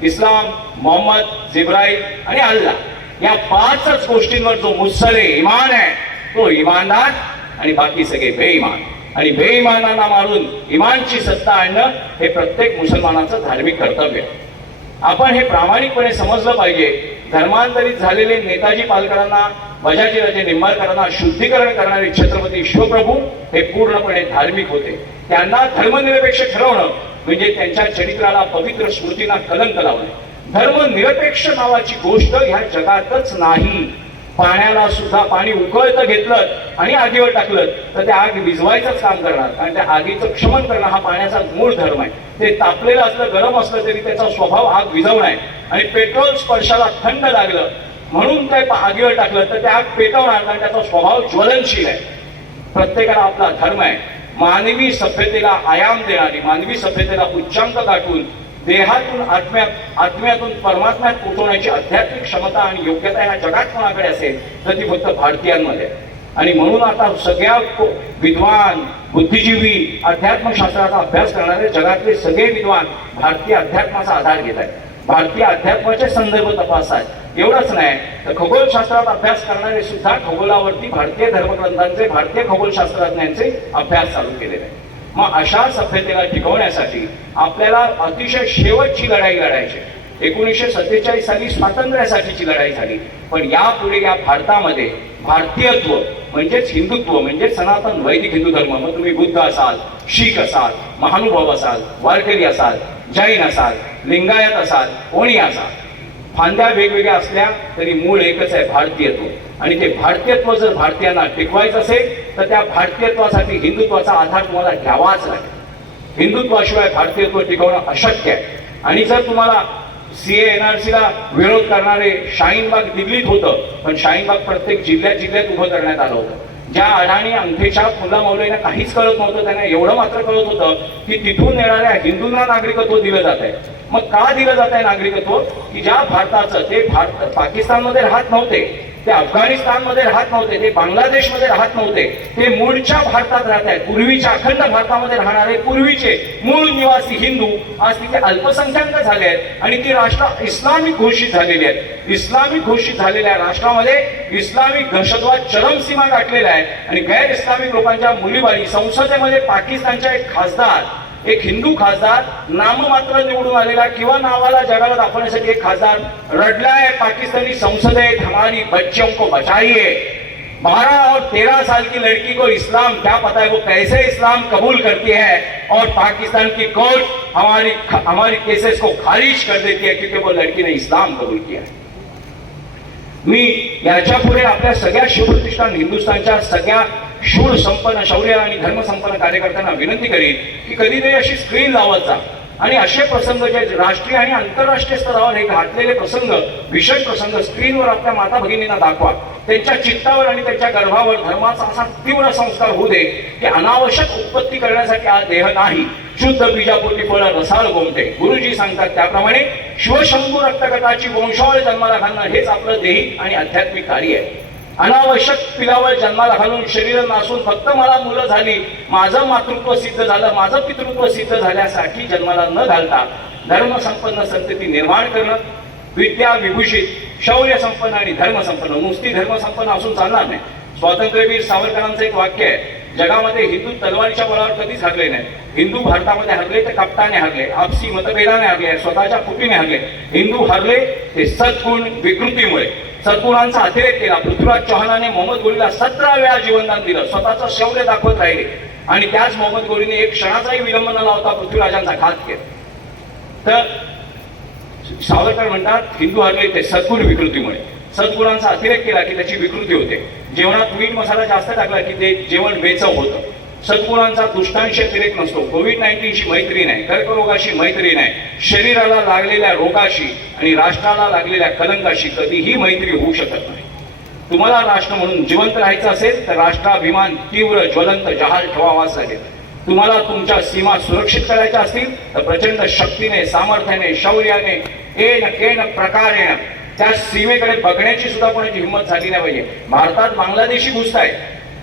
इस्लाम, मोहम्मद, जिब्राईल आणि अल्लाह या 5च गोष्टींवर जो मुत्सले इमान आहे तो इमानदार आणि बाकी सगळे बेईमान. आणि बेईमानांना मारून इमानची सत्ता आणणं हे प्रत्येक मुसलमानाचं धार्मिक कर्तव्य. आपण हे प्रामाणिकपणे समजलं पाहिजे. धर्मांतरित झालेले नेताजी पालकरांना, बजाजीराजे निंबाळकरांना शुद्धीकरण करणारे छत्रपती शिवप्रभू हे पूर्णपणे धार्मिक होते. त्यांना धर्मनिरपेक्ष ठरवणं म्हणजे त्यांच्या चरित्राला, पवित्र स्मृतींना कलंक लावणे. धर्मनिरपेक्ष नावाची गोष्ट ह्या जगातच नाही. पाण्याला सुद्धा पाणी उकळतं घेतलं आणि आगीवर टाकलं तर ते आग विझवायचंच काम करणार, कारण त्या आगीचं क्षमन करणं हा पाण्याचा मूळ धर्म आहे. ते तापलेलं असलं, गरम असलं तरी त्याचा स्वभाव आग विझवणं आहे. आणि पेट्रोल स्पर्शाला थंड लागलं म्हणून ते आगीवर टाकलं तर ते आग पेटवणार, कारण त्याचा स्वभाव ज्वलनशील आहे. प्रत्येकाला आपला धर्म आहे. मानवी सभ्यतेला आयाम देणारी, मानवी सभ्यतेला उच्चांक गाठून देहातून आत्म्यातून परमात्म्यात पोहोचवण्याची आध्यात्मिक क्षमता आणि योग्यता ह्या जगात कोणाकडे असेल तर ती फक्त भारतीयांमध्ये. आणि म्हणून आता सगळ्या विद्वान, बुद्धिजीवी, अध्यात्मशास्त्राचा अभ्यास करणारे जगातले सगळे विद्वान भारतीय अध्यात्माचा आधार घेत आहेत, भारतीय अध्यात्माचे संदर्भ तपासतात. एवढंच नाही तर खगोलशास्त्रात अभ्यास करणारे सुद्धा खगोलावरती भारतीय धर्मग्रंथांचे, भारतीय खगोलशास्त्रज्ञांचे अभ्यास चालू केलेले आहेत. मग अशा सभ्यतेला टिकवण्यासाठी आपल्याला अतिशय शेवटची लढाई लढायची. 1947 साली स्वातंत्र्यासाठीची लढाई झाली, पण यापुढे या भारतामध्ये भारतीयत्व म्हणजेच हिंदुत्व म्हणजेच सनातन वैदिक हिंदू धर्म, मग तुम्ही बुद्ध असाल, शीख असाल, महानुभाव असाल, वारकरी असाल, जैन असाल, लिंगायत असाल, कोणी असाल, फांद्या वेगवेगळ्या असल्या तरी मूळ एकच आहे भारतीयत्व. आणि ते भारतीयत्व जर भारतीयांना टिकवायचं असेल तर त्या भारतीयत्वासाठी हिंदुत्वाचा आधार तुम्हाला घ्यावाच लागेल. हिंदुत्वाशिवाय भारतीयत्व टिकवणं अशक्य आहे. आणि जर तुम्हाला CA NRC ला विरोध करणारे शाहीनबाग दिल्लीत होतं, पण शाहीनबाग प्रत्येक जिल्ह्यात उभं करण्यात आलं होतं. ज्या अडाणी अंगठेच्या मुला मौलवींना काहीच कळत नव्हतं, त्यांना एवढं मात्र कळत होतं की तिथून येणाऱ्या हिंदूंना नागरिकत्व दिलं जात आहे. मग का दिलं जात आहे नागरिकत्व? की ज्या भारताचं ते पाकिस्तानमध्ये राहत नव्हते, ते अफगाणिस्तानमध्ये राहत नव्हते, ते बांगलादेशमध्ये राहत नव्हते, ते मूळच्या भारतात राहत आहेत. पूर्वीच्या अखंड भारतामध्ये राहणारे पूर्वीचे मूळ निवासी हिंदू आज तिथे अल्पसंख्याक झाले आहेत आणि ती राष्ट्र इस्लामिक घोषित झालेली आहेत. इस्लामिक घोषित झालेल्या राष्ट्रामध्ये इस्लामिक दहशतवाद चरमसीमा गाठलेला आहे आणि गैर इस्लामिक लोकांच्या मुलीबाळी. संसदेमध्ये पाकिस्तानच्या एक हिंदू खासदार नाममात्र निवडून आलेला किंवा नावाला जगाला दाखवण्यासाठी एक खासदार रडलाय पाकिस्तानी संसदेत, हमारी बच्चियों को बचाइए. 12 और 13 साल की लड़की को इस्लाम क्या पता है वो कैसे इस्लाम कबूल करती है, और पाकिस्तान की कोर्ट हमारी केसेस को खारिज कर देती है क्योंकि वो लड़की ने इस्लाम कबूल किया है. मी याच्या पुढे आपल्या सगळ्या शिवप्रतिष्ठान हिंदुस्थानच्या सगळ्या शूर संपन्न, शौर्य आणि धर्मसंपन्न कार्यकर्त्यांना विनंती करीन की कधीतरी अशी स्क्रीन लावत जा आणि असे प्रसंग जे राष्ट्रीय आणि आंतरराष्ट्रीय स्तरावर हे घातलेले प्रसंग, भीषण प्रसंग स्क्रीनवर आपल्या माता भगिनींना दाखवा. त्यांच्या चित्तावर आणि त्यांच्या गर्भावर धर्माचा असा तीव्र संस्कार होऊ दे की अनावश्यक उत्पत्ती करण्यासाठी हा देह नाही. शुद्ध बीजापोटी फळ रसाळ गोमटे. गुरुजी सांगतात त्याप्रमाणे शिवशंभू रक्तगटाची वंशावळ जन्माला घालणं हेच आपलं देही आणि आध्यात्मिक कार्य आहे. अनावश्यक पिलावळ जन्माला घालून शरीर नासून फक्त मला मुलं झाली, माझं मातृत्व सिद्ध झालं, माझं पितृत्व सिद्ध झाल्यासाठी जन्माला न घालता धर्मसंपन्न संतती निर्माण करणं, विद्या विभूषित, शौर्य संपन्न आणि धर्मसंपन्न. नुसती धर्मसंपन्न असून चालणार नाही. स्वातंत्र्यवीर सावरकरांचं एक वाक्य आहे, जगामध्ये हिंदू तलवारीच्या बळावर कधीच हरले नाही. हिंदू भारतामध्ये हरले तर कपटाने हरले, आपसी मतभेदाने हरले, स्वतःच्या फुटीने हरले. हिंदू हरले ते सद्गुण विकृतीमुळे. सद्गुणांचा अतिरेक केला. पृथ्वीराज चौहानाने मोहम्मद गोरीला 17 वेळा जीवनदान दिलं, स्वतःचं शौर्य दाखवत राहिले आणि त्याच मोहम्मद गोरीने एक क्षणाचाही विलंब न लावता पृथ्वीराजांचा घात केला. तर सावरकर म्हणतात हिंदू हरले ते सद्गुण विकृतीमुळे. सद्गुणांचा अतिरेक केला की त्याची विकृती होते. जेवणात मीठ मसाला जास्त टाकला की ते जेवण बेचव होतं. सद्गुणांचा दुष्टांशी अतिरेक नसतो. कोविड-19ची मैत्री नाही, कर्करोगाशी मैत्री नाही, शरीराला लागलेल्या रोगाशी आणि राष्ट्राला लागलेल्या कलंकाशी कधीही मैत्री होऊ शकत नाही. तुम्हाला राष्ट्र म्हणून जिवंत राहायचं असेल तर राष्ट्राभिमान तीव्र ज्वलंत जहाल ठेवावाच लागेल. तुम्हाला तुमच्या सीमा सुरक्षित करायच्या असतील तर प्रचंड शक्तीने, सामर्थ्याने, शौर्याने, एन केन प्रकारेण त्या सीमेकडे बघण्याची सुद्धा कोणाची हिंमत झाली नाही पाहिजे. भारतात बांगलादेशी घुसताय,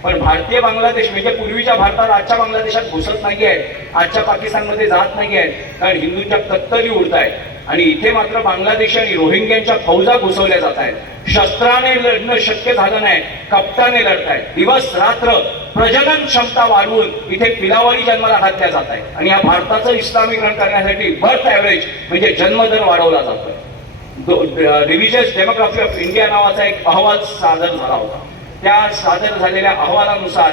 पण भारतीय बांगलादेश म्हणजे पूर्वीच्या भारतात आजच्या बांगलादेशात घुसत नाही आहेत, आजच्या पाकिस्तानमध्ये जात नाही आहेत, कारण हिंदूंच्या कत्तली उडत आहेत. आणि इथे मात्र बांगलादेश आणि रोहिंग्यांच्या फौजा घुसवल्या जात आहेत. शस्त्राने लढणं शक्य झालं नाही, कपटाने लढतायत. दिवस रात्र प्रजनन क्षमता वाढवून इथे पिलावळी जन्माला घातल्या जात आहेत. आणि या भारताचं इस्लामीकरण करण्यासाठी बर्थ ॲव्हरेज म्हणजे जन्मदर वाढवला जातोय. रिलिजियस डेमोग्राफी ऑफ इंडिया नावाचा एक अहवाल सादर झाला होता. त्या सादर झालेल्या अहवालानुसार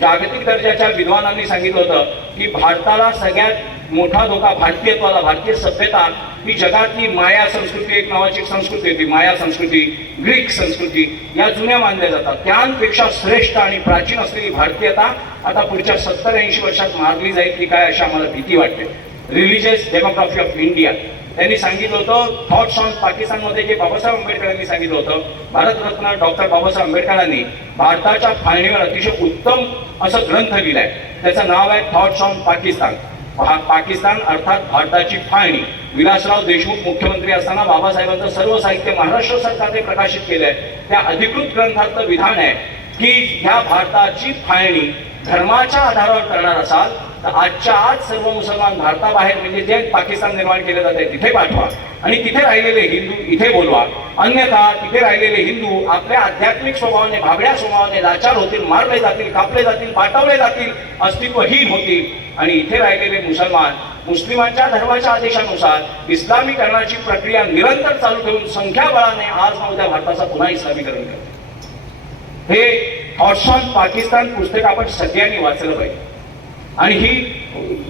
जागतिक दर्जाच्या विद्वानांनी सांगितलं होतं की भारताला सगळ्यात मोठा धोका भारतीयत्वाला, भारतीय सभ्यता ही जगातली माया संस्कृती, एक नावाची संस्कृती होती, माया संस्कृती, ग्रीक संस्कृती, या जुन्या मानल्या जातात. त्यांपेक्षा श्रेष्ठ आणि प्राचीन असलेली भारतीयता आता पुढच्या 70-80 वर्षात मारली जाईल की काय अशी आम्हाला भीती वाटते. रिलिजियस डेमोग्राफी ऑफ इंडिया त्यांनी सांगितलं होतं. थॉट्स ऑन पाकिस्तानमध्ये जे बाबासाहेब आंबेडकरांनी सांगितलं होतं, भारतरत्न डॉक्टर बाबासाहेब आंबेडकरांनी भारताच्या फाळणीवर अतिशय उत्तम असं ग्रंथ लिहिलाय. त्याचं नाव आहे थॉट्स ऑन पाकिस्तान. पाकिस्तान अर्थात भारताची फाळणी. विलासराव देशमुख मुख्यमंत्री असताना बाबासाहेबांचं सर्व साहित्य महाराष्ट्र सरकारने प्रकाशित केलंय. त्या अधिकृत ग्रंथातलं विधान आहे की ह्या भारताची फाळणी धर्माच्या आधारावर करणार असाल तर आजच्या आज सर्व मुसलमान भारताबाहेर म्हणजे जे पाकिस्तान निर्माण केलं जाते तिथे पाठवा आणि तिथे राहिलेले हिंदू इथे बोलवा. अन्यथा तिथे राहिलेले हिंदू आपल्या आध्यात्मिक स्वभावाने, भाबड्या स्वभावाने लाचार होतील, मारले जातील, कापले जातील, पाठवले जातील, अस्तित्वहीन होतील. आणि इथे राहिलेले मुसलमान मुस्लिमांच्या धर्माच्या आदेशानुसार इस्लामीकरणाची प्रक्रिया निरंतर चालू ठेवून संख्याबळाने आज ना उद्या भारताचा पुन्हा इस्लामीकरण करतात. हे थॉट्स ऑन पाकिस्तान पुस्तक आपण सगळ्यांनी वाचलं पाहिजे. आणि ही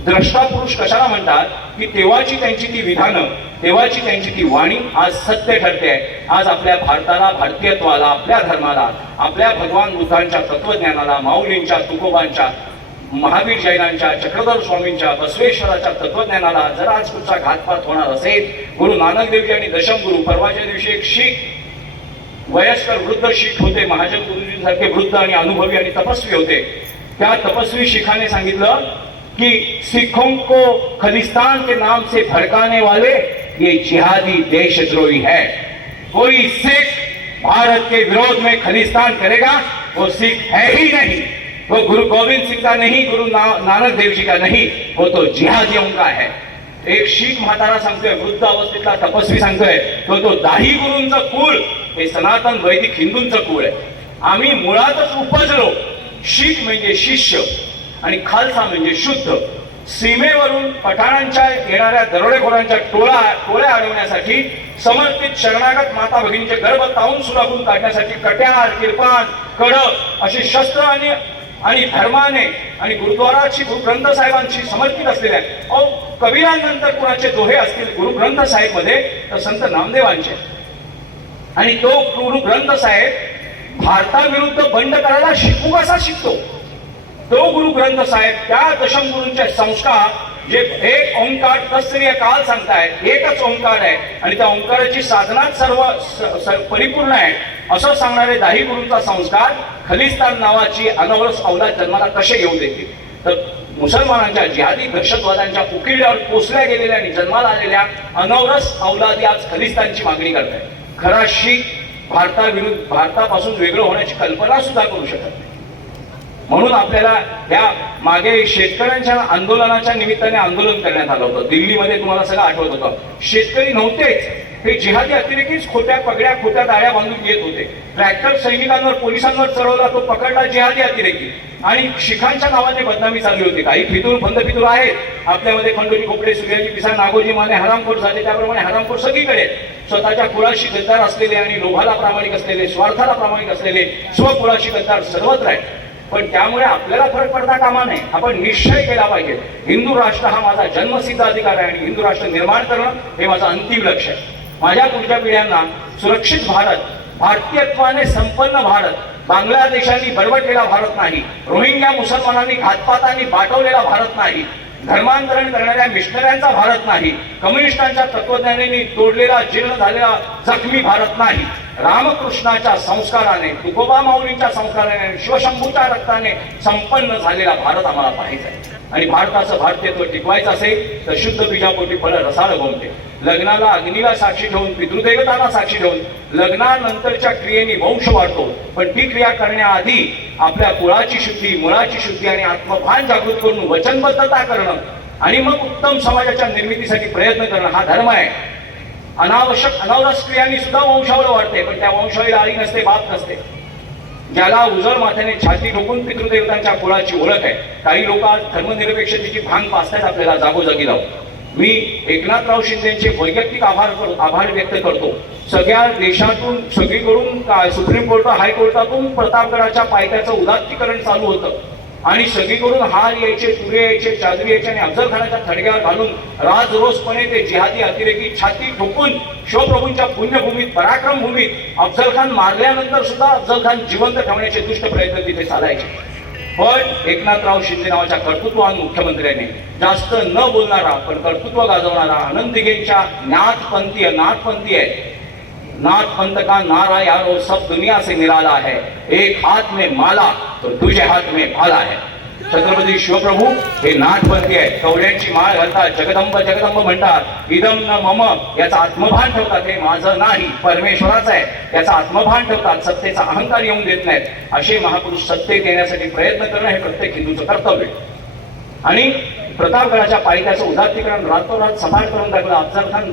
द्रष्टा पुरुष कशाला म्हणतात की तेव्हाची त्यांची ती विधानं, तेव्हाची त्यांची ती वाणी आज सत्य ठरते आहे. आज आपल्या भारताला, भारतीयत्वाला, आपल्या धर्माला, आपल्या भगवान बुद्धांच्या तत्वज्ञानाला, माऊलींच्या, तुकोबांच्या, महावीर जैनांच्या, चक्रधर स्वामींच्या, बसवेश्वराच्या तत्वज्ञानाला जर आज कुठचा घातपात होणार असेल, गुरु नानक देवजी आणि दशमगुरु, परवाच्या दिवशी एक शीख वयस्कर वृद्ध शीख होते, महाजन गुरुजींसारखे वृद्ध आणि अनुभवी आणि तपस्वी होते. त्या तपस्वी शिखाने सांगितलं कि सिखों को खलिस्तान के नाम से भड़काने वाले ये जिहादी देशद्रोही है. कोई सिख भारत के विरोध में खलिस्तान करेगा वो सिख है ही नहीं. वो गुरु गोविंद सिंह का नहीं, गुरु नानक देव जी का नहीं, वो तो जिहादियों का है. एक शीख म्हातारा सांगतोय, वृद्ध अवस्थेतला तपस्वी सांगतोय, तो दाही गुरूंचं कुळ हे सनातन वैदिक हिंदूंचं कुळ आहे. आम्ही मुळातच उपजलो. शीख म्हणजे शिष्य आणि खालसा म्हणजे शुद्ध. सीमेवरून पठाणांच्या येणाऱ्या दरोडेखोरांच्या टोळ्या अडवण्यासाठी, समर्पित शरणागत माता भगिनीचे गर्भ तावून सुलाखून काढण्यासाठी कट्यार, किरपान, कडक अशी शस्त्र आणि धर्माने आणि गुरुद्वाराची, गुरु ग्रंथ साहेबांची समर्पित असलेल्या, कबीरांनंतर कुणाचे दोहे असतील गुरु ग्रंथ साहेब मध्ये तर संत नामदेवांचे. आणि तो गुरु ग्रंथ साहेब भारताविरुद्ध बंड करायला शिकू कसा शिकतो? तो गुरु ग्रंथ साहेब त्या दशमगुरूंचे संस्कार जे एक ओंकार तत्सर्य काल सांगतायत, एकच ओंकार आहे आणि त्या ओंकाराची साधनाच सर्व परिपूर्ण आहे असं सांगणारे दाही गुरूंचा संस्कार खलिस्तान नावाची अनवरस अवलाद जन्माला कसे येऊ देतील? तर मुसलमानांच्या जिहादी दहशतवाद्यांच्या उकिरड्यावर पोचल्या गेलेल्या आणि जन्माला आलेल्या अनवरस अवलादी आज खलिस्तानची मागणी करताय. खरा शीख भारतापासून वेगळं होण्याची कल्पना सुद्धा करू शकत नाही. म्हणून आपल्याला या मागे शेतकऱ्यांच्या आंदोलनाच्या निमित्ताने आंदोलन करण्यात आलं होतं. दिल्लीमध्ये तुम्हाला सगळं आठवत होतं. शेतकरी नव्हतेच, हे जिहादी अतिरेकीच खोट्या पगड्या खोट्या दाड्या बांधून येत होते. ट्रॅक्टर सैनिकांवर पोलिसांवर चढवला, तो पकडला जिहादी अतिरेकी आणि शिखांच्या नावाने बदनामी चालली होती. काही फितूर बंद फितूर आहेत आपल्यामध्ये, खंडोजी खोपडे, सूर्याजी पिसाळ, नागोजी माने हरामखोर झाले, त्याप्रमाणे हरामखोर सगळीकडे. स्वतःच्या कुळाशी गद्दार असलेले आणि लोभाला प्रामाणिक असलेले, स्वार्थाला प्रामाणिक असलेले, स्वकुळाशी गद्दार सर्वत्र आहेत. पण त्यामुळे आपल्याला फरक पडता कामा नये. आपण निश्चय केला पाहिजे, हिंदू राष्ट्र हा माझा जन्मसिद्ध अधिकार आहे आणि हिंदू राष्ट्र निर्माण करणं हे माझं अंतिम लक्ष्य आहे. माझ्या पुढच्या पिढ्यांना सुरक्षित भारत, भारतीयत्वाने संपन्न भारत, बांगलादेशांनी बरबटलेला भारत नाही, रोहिंग्या मुसलमानांनी घातपातांनी बाटवलेला भारत नाही, धर्मांतरण करणाऱ्या मिशनऱ्यांचा भारत नाही, कम्युनिस्टांच्या तत्वज्ञानांनी तोडलेला जीर्ण झालेला जखमी भारत नाही, रामकृष्णाच्या संस्काराने, तुकोबा माऊलींच्या संस्काराने, शिवशंभूच्या रक्ताने संपन्न झालेला भारत आम्हाला पाहायचा आहे. आणि भारताचं भारतीयत्व टिकवायचं असेल तर शुद्ध बीजापोटी फळ रसाळ गोमते. लग्नाला अग्नीला साक्षी ठेवून, पितृदेवताला साक्षी ठेवून लग्नानंतरच्या क्रियेने वंश वाढतो. पण ती क्रिया करण्याआधी आपल्या कुळाची शुद्धी, मुळाची शुद्धी आणि आत्मभान जागृत करून वचनबद्धता करणं आणि मग उत्तम समाजाच्या निर्मितीसाठी प्रयत्न करणं हा धर्म आहे. अनावश्यक अनवरस क्रियांनी सुद्धा वंशावळ वाढते, पण त्या वंशावळीला आई नसते, बाप नसते. ज्याला उजळ माथ्याने छाती ठोकून पितृदेवतांच्या कुळाची ओळख आहे. काही लोक आज धर्मनिरपेक्षतेची भांग पाचतात आपल्याला जागोजागी लावून. मी एकनाथराव शिंदेचे वैयक्तिक आभार व्यक्त करतो. सगळ्या देशातून सगळीकडून सुप्रीम कोर्ट, हायकोर्टातून प्रतापगडाच्या पायथ्याचं उदात्तीकरण चालू होतं आणि सगळीकडून हार यायचे, तुरे यायचे, चादरी यायचे आणि अफजल खानाच्या थडग्यावर घालून राजरोसपणे ते जिहादी अतिरेकी छाती ठोकून शिवप्रभूंच्या पुण्यभूमीत, पराक्रम भूमीत अफजल खान मारल्यानंतर सुद्धा अफजल खान जिवंत ठेवण्याचे दुष्ट प्रयत्न तिथे चालायचे. पण एकनाथराव शिंदे नावाच्या कर्तृत्ववान मुख्यमंत्र्यांनी जास्त न बोलणारा पण कर्तृत्व गाजवणारा, आनंद दिघेंच्या नाथपंथी आहे, नाथ पंथ का नारा यारो सब दुनिया से निराला है, एक हाथ में माला तो दूसरे हाथ में भाला है. छत्रपती शिवप्रभू हे नाथपंथी आहे. कवड्यांची माळ घालतात, जगदंब जगदंब म्हणतात, इदम न मम याचा आत्मभान ठेवतात, हे माझं नाही परमेश्वराचं आहे याचा आत्मभान ठेवतात, सत्तेचा अहंकार येऊन देत नाहीत. असे महापुरुष सत्तेत येण्यासाठी प्रयत्न करणं हे प्रत्येक हिंदूचं कर्तव्य. आणि प्रतापगडाच्या पायथ्याचं उदात्तीकरण रातोरात सफाट करून टाकलं. अफजल खान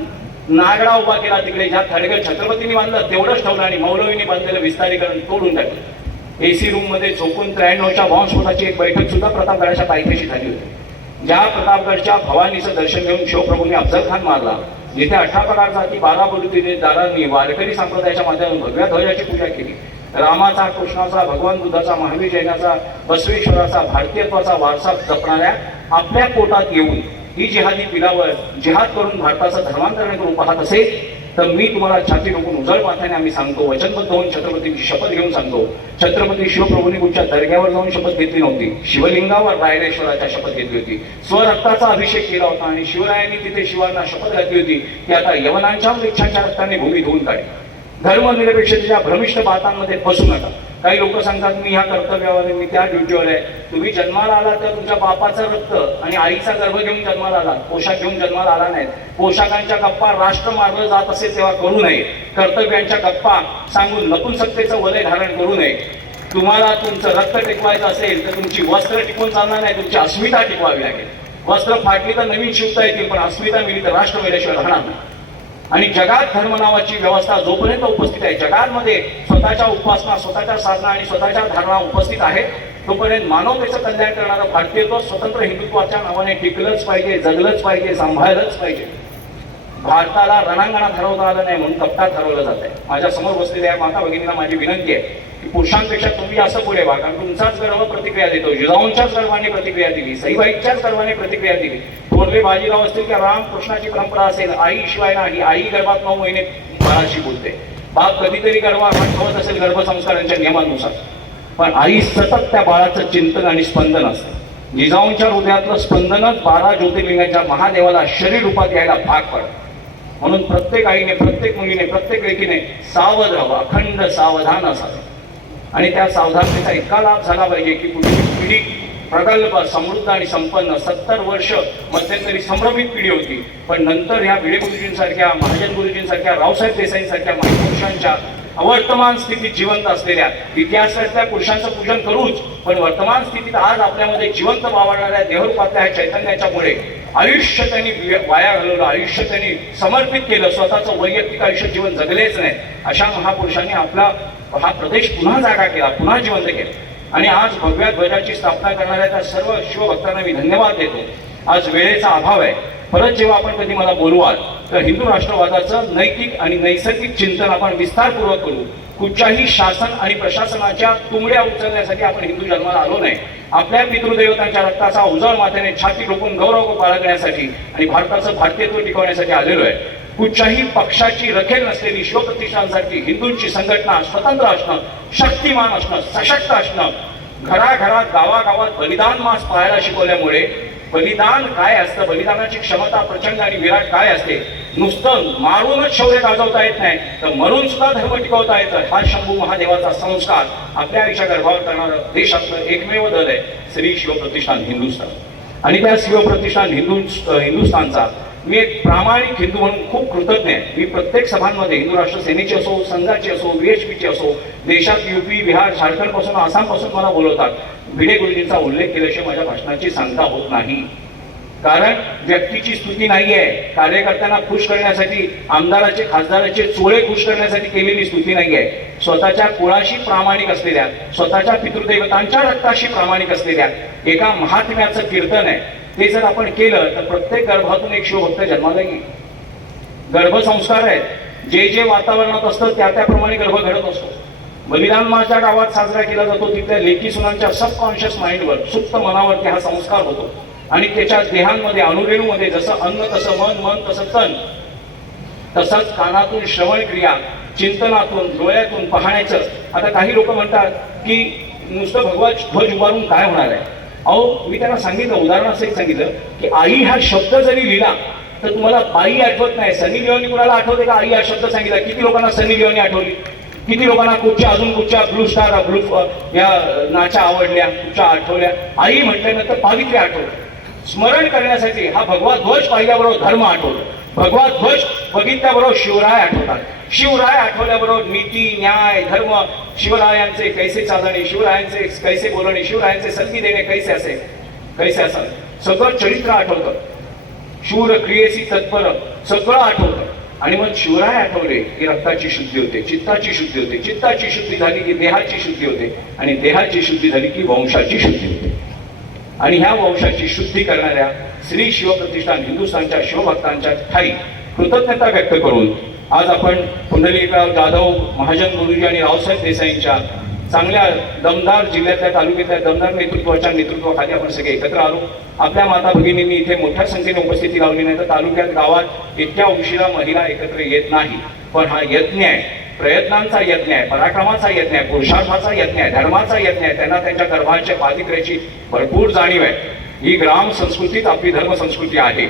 नागडा उभा केला तिकडे, ज्या थडगं छत्रपतींनी बांधलं तेवढंच ठेवलं आणि मौलवींनी बांधलेलं विस्तारीकरण तोडून टाकलं. एसी रूम मध्ये चोकून 93च्या बॉम्बस्फोटाची एक बैठक सुद्धा प्रतापगडाच्या पायथ्याशी झाली होती. ज्या प्रतापगडच्या भवानीचं दर्शन घेऊन शिवप्रभूंनी अफजल खान मारला, जिथे 18 प्रकार जाती 12 बलुतेदारांनी वारकरी संप्रदायाच्या माध्यमातून भगव्या ध्वजाची पूजा केली, रामाचा, कृष्णाचा, भगवान बुद्धाचा, महावीर जैनाचा, बसवेश्वराचा, भारतीयत्वाचा वारसा जपणाऱ्या आपल्या पोटात येऊन ही जिहादी पिलावर जिहाद करून भारताचं धर्मांतरण करून पाहत असेल तर मी तुम्हाला छाती ठोकून उजळ माथ्याने आम्ही सांगतो, वचनबद्ध होऊन छत्रपतींची शपथ घेऊन सांगतो. छत्रपती शिवप्रभूंनी कुठच्या दर्ग्यावर जाऊन शपथ घेतली नव्हती, शिवलिंगावर रायरेश्वराच्या शपथ घेतली होती. स्वरक्ताचा अभिषेक केला होता आणि शिवरायांनी तिथे शिवांना शपथ घातली होती की आता यवनांच्या वृक्षांच्या रक्ताने भूमी धुवून काढे. धर्मनिरपेक्षतेच्या भ्रमिष्ठ बातांमध्ये फसू नका. काही लोक सांगतात मी ह्या कर्तव्यावर आहे, मी त्या ड्युटीवर आहे. तुम्ही जन्माला आला तर तुमच्या बापाचं रक्त आणि आईचा गर्भ घेऊन जन्माला आला, पोशाख घेऊन जन्माला आला नाही. पोशाखांच्या गप्पा राष्ट्र मारलं जात असेल तेव्हा करू नये. कर्तव्यांच्या गप्पा सांगून नपुंसकतेचं वलय धारण करू नये. तुम्हाला तुमचं रक्त टिकवायचं असेल तर तुमची वस्त्र टिकून चालणार नाही, तुमची अस्मिता टिकवावी लागेल. वस्त्र फाटली तर नवीन शिवता येतील, पण अस्मिता मिळली तर राष्ट्र मेल्याशिवाय राहणार नाही. आणि जगात धर्म नावाची व्यवस्था जोपर्यंत उपस्थित आहे, जगामध्ये स्वतःच्या उपासना, स्वतःच्या साधना आणि स्वतःच्या धारणा उपस्थित आहे, तोपर्यंत मानवतेचं कल्याण करणारं भारतीयत्व स्वतंत्र हिंदुत्वाच्या नावाने टिकलंच पाहिजे, जगलंच पाहिजे, सांभाळलंच पाहिजे. भारताला रणांगणात हरवता आलं नाही म्हणून कप्पात हरवलं जात आहे. माझ्या समोर बसलेल्या माता भगिनींना माझी विनंती आहे की पुरुषांपेक्षा तुम्ही जास्त पुढे व्हा, कारण तुमचाच गर्भ प्रतिक्रिया देतो. जिजाऊंच्याच गर्भाने प्रतिक्रिया दिली, सईबाईंच्याच गर्भाने प्रतिक्रिया दिली. थोरले बाजीराव असतील किंवा रामकृष्णाची परंपरा असेल, आई शिवाय नाही, आई गर्भात 9 महिने बाळाशी बोलते. बाप कधीतरी गर्भात ठेवत असेल गर्भसंस्कारांच्या नियमानुसार, पण आई सतत त्या बाळाचं चिंतन आणि स्पंदन असते. जिजाऊंच्या हृदयातलं स्पंदनच 12 ज्योतिर्लिंगाच्या महादेवाला शरीर रूपात यायला भाग पडतं. म्हणून प्रत्येक आईने, प्रत्येक मुलीने, प्रत्येक लेकीने सावध राहावं, अखंड सावधान असावं. आणि त्या सावधानतेचा इतका लाभ झाला पाहिजे की पुढची पिढी प्रगल्भ, समृद्ध आणि संपन्न 70 वर्ष मध्यंतरी संभ्रमित पिढी होती. पण नंतर ह्या भिडे गुरुजींसारख्या, महाजन गुरुजींसारख्या, रावसाहेब देसाईंसारख्या महापुरुषांच्या वर्तमान स्थितीत जिवंत असलेल्या, इतिहासातल्या पुरुषांचं पूजन करूच, पण वर्तमान स्थितीत आज आपल्यामध्ये जिवंत वावरणाऱ्या देहरूपातल्या ह्या चैतन्याच्या मुळे आयुष्य त्यांनी वाया घालवलं, आयुष्य त्यांनी समर्पित केलं, स्वतःचं वैयक्तिक आयुष्य जीवन जगलेच नाही. अशा महापुरुषांनी आपला हा प्रदेश पुन्हा जागा केला, पुन्हा जिवंत केला. आणि आज भगव्या ध्वजाची स्थापना करणाऱ्या त्या सर्व शिवभक्तांना मी धन्यवाद देतो. आज वेळेचा अभाव आहे. परत जेव्हा आपण कधी मला बोलवाल तर हिंदू राष्ट्रवादाचं नैतिक आणि नैसर्गिक चिंतन आपण विस्तारपूर्वक करू. कुठच्याही शासन आणि प्रशासनाच्या तुंबड्या उचलण्यासाठी आपण हिंदू जन्माला आलो नाही. आपल्या पितृदेवतांच्या रक्ताचा उजळ माथ्याने छाती रोखून गौरव बाळगण्यासाठी आणि भारताचं भारतीयत्व टिकवण्यासाठी आलेलो आहे. कुठच्याही पक्षाची रखेल नसलेली शिवप्रतिष्ठानसारखी हिंदूंची संघटना स्वतंत्र असणं, शक्तिमान असणं, सशक्त असणं, घराघरात गावागावात बलिदान मास पाहायला शिकवल्यामुळे बलिदान काय असतं, बलिदानाची क्षमता प्रचंड आणि विराट काय असते, नुसतं मारूनच शौर्य गाजवता येत नाही तर मरून सुद्धा धर्म टिकवता येतं. हा शंभू महादेवाचा संस्कार आपल्या आयुष्या गर्भावर करणारं देशातलं एकमेव दल आहे श्री शिवप्रतिष्ठान हिंदुस्थान. आणि त्या शिवप्रतिष्ठान हिंदुस्थानचा मी एक प्रामाणिक हिंदू म्हणून खूप कृतज्ञ आहे. मी प्रत्येक सभांमध्ये हिंदू राष्ट्र सेनेची असो, संघाची असो, VHPची असो, देशात UP, बिहार, झारखंड पासून आसामपासून मला बोलवतात. भिडे गुरुजींचा उल्लेख केल्याशिवाय माझ्या भाषणाची सांगता होत नाही. कारण व्यक्तीची स्तुती नाहीये, कार्यकर्त्यांना खुश करण्यासाठी, आमदाराचे खासदाराचे चोळे खुश करण्यासाठी केलेली स्तुती नाहीये. स्वतःच्या कुळाशी प्रामाणिक असलेल्या, स्वतःच्या पितृदेवतांच्या रक्ताशी प्रामाणिक असलेल्या एका महात्म्याचं कीर्तन आहे. ते जर आपण केलं तर प्रत्येक गर्भातून एक शिवभक्त जन्माला येईल. गर्भसंस्कार आहेत, जे जे वातावरणात असतं त्याप्रमाणे गर्भ घडत असतो. बलिदान माझ्या गावात साजरा केला जातो, तिथल्या लेकी सुनांच्या सबकॉन्शियस माइंडवर, सुप्त मनावरती हा संस्कार होतो. आणि त्याच्या देहांमध्ये, अणुरेणूमध्ये जसं अन्न तसं मन, मन तसं तन, तसंच कानातून श्रवण क्रिया, चिंतनातून, डोळ्यातून पाहण्याचं. आता काही लोक म्हणतात की नुसतं भगवा ध्वज उभारून काय होणार आहे. अहो, मी त्यांना सांगितलं, उदाहरणासहित सांगितलं की आई हा शब्द जरी लिहिला तर तुम्हाला बाई आठवत नाही. सनी लिओनी कुणाला आठवते का आई हा शब्द सांगितला? किती लोकांना सनी लिओनी आठवली? किती लोकांना कुठच्या अजून कुठच्या ब्लू स्टार, ब्लू या नाच्या आवडल्या, कुठच्या आठवल्या? आई म्हटल्यानंतर पावित्र्य आठवलं. स्मरण करण्यासाठी हा भगवा ध्वज पाहिल्याबरोबर धर्म आठवतो, भगवा ध्वज बघितल्याबरोबर शिवराय आठवतात, शिवराय आठवल्याबरोबर नीती, न्याय, धर्म, शिवरायांचे कैसे चालणे, शिवरायांचे कैसे बोलणे, शिवरायांचे संधी देणे कैसे असेल, सगळं चरित्र आठवतं. शूर क्रियेसी तत्पर सगळं आठवतं. आणि मग शिवराय आठवले की रक्ताची शुद्धी होते, चित्ताची शुद्धी होते, चित्ताची शुद्धी झाली की देहाची शुद्धी होते, आणि देहाची शुद्धी झाली की वंशाची शुद्धी होते. आणि ह्या वंशाची शुद्धी करणाऱ्या श्री शिवप्रतिष्ठान हिंदुस्थानच्या शिवभक्तांच्या ठाई कृतज्ञता व्यक्त करून आज आपण पुंडलिकराव जाधव, महाजन गुरुजी आणि रावसाहेब देसाईंच्या चांगल्या दमदार जिल्ह्यातल्या, तालुक्यातल्या दमदार नेतृत्वाखाली आपण सगळे एकत्र आलो. आपल्या माता भगिनींनी इथे मोठ्या संख्येने उपस्थिती लावली नाही तर तालुक्यात, गावात इतक्या उशिरा महिला एकत्र येत नाही. पण हा यज्ञ आहे, प्रयत्नांचा यज्ञ आहे, पराक्रमाचा यज्ञ आहे, पुरुषार्थाचा यज्ञ आहे, धर्माचा यज्ञ आहे. त्यांना त्यांच्या गर्भाच्या पावित्र्याची भरपूर जाणीव आहे. ही ग्राम संस्कृतीत आपली धर्म संस्कृती आहे.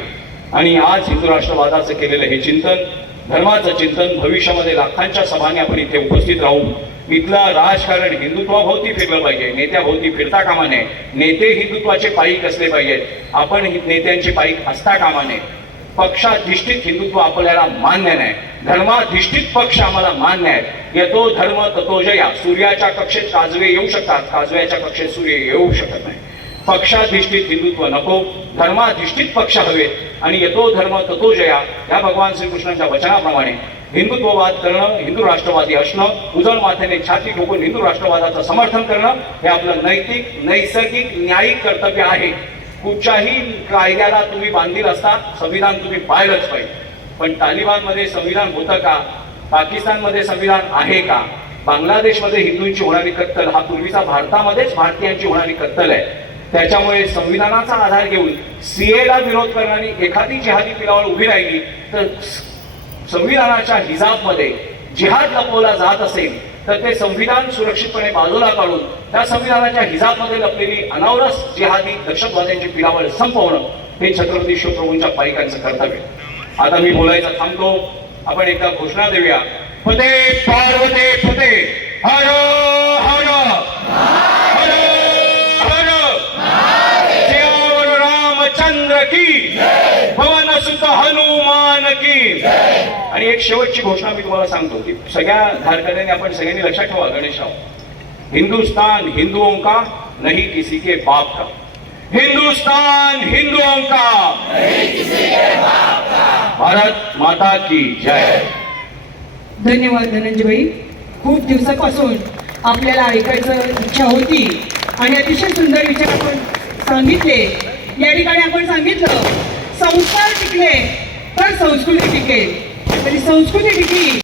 आणि आज हिंदू राष्ट्रवादाचं केलेलं हे चिंतन, धर्माचं चिंतन, भविष्यामध्ये लाखांच्या सभांनी आपण इथे उपस्थित राहून इथलं राजकारण हिंदुत्वाभोवती फिरलं पाहिजे, नेत्याभोवती फिरता कामा नये. नेते हिंदुत्वाचे पाईक असले पाहिजेत, आपण नेत्यांचे पाईक असता कामा नये. पक्षाधिष्ठित हिंदुत्व आपल्याला मान्य नाही, धर्माधिष्ठित पक्ष आम्हाला मान्य आहे. येतो धर्म ततो जया. सूर्याच्या कक्षेत काजवे येऊ शकतात, काजव्याच्या कक्षेत सूर्य येऊ शकत नाही. पक्षाधिष्ठित हिंदुत्व नको, धर्माधिष्ठित पक्ष हवेत. आणि येतो धर्म ततो जया या भगवान श्रीकृष्णांच्या वचनाप्रमाणे हिंदुत्ववाद करणं, हिंदू राष्ट्रवादी असणं, उजळ माथ्याने छाती ठोकून हिंदू राष्ट्रवादाचं समर्थन करणं हे आपलं नैतिक, नैसर्गिक, न्यायिक कर्तव्य आहे. कुठच्याही कायद्याला तुम्ही बांधील असता, संविधान तुम्ही पाळलंच पाहिजे. पण तालिबानमध्ये संविधान होतं का? पाकिस्तानमध्ये संविधान आहे का? बांगलादेशमध्ये हिंदूंची होणारी कत्तल हा पूर्वीचा भारतामध्येच भारतीयांची होणारी कत्तल आहे. त्याच्यामुळे संविधानाचा आधार घेऊन CAला विरोध करणारी एखादी जिहादी पिलावळ उभी राहिली तर संविधानाच्या हिजाबमध्ये जिहाद लपवला जात असेल तर ते संविधान सुरक्षितपणे बाजूला काढून त्या संविधानाच्या हिजाबमध्ये लपलेली अनावरस जिहादी दहशतवाद्यांची पिलावळ संपवणं हे छत्रपती शिवप्रभूंच्या पाईकांचं कर्तव्य. आता मी बोलायचं थांबतो. आपण एकदा घोषणा देऊया. फते पार्वते फते, हर हर हर हर की आणि एक शेवटची घोषणा मी तुम्हाला सांगतो की सगळ्या धारकऱ्यांनी आपण सगळ्यांनी लक्षात ठेवा गणेशराव, हिंदुस्तान हिंदुओं का नहीं किसी के बाप का, हिंदुस्तान हिंदुओं का नहीं किसी के बाप का, भारत माता की जय. धन्यवाद धनंजयभाई. खूप दिवसापासून आपल्याला ऐकायचं इच्छा होती आणि अतिशय सुंदर विचार आपण सांगितले. या ठिकाणी आपण सांगितलं संस्कार टिकले तर संस्कृती टिकेल. तरी संस्कृती टिकली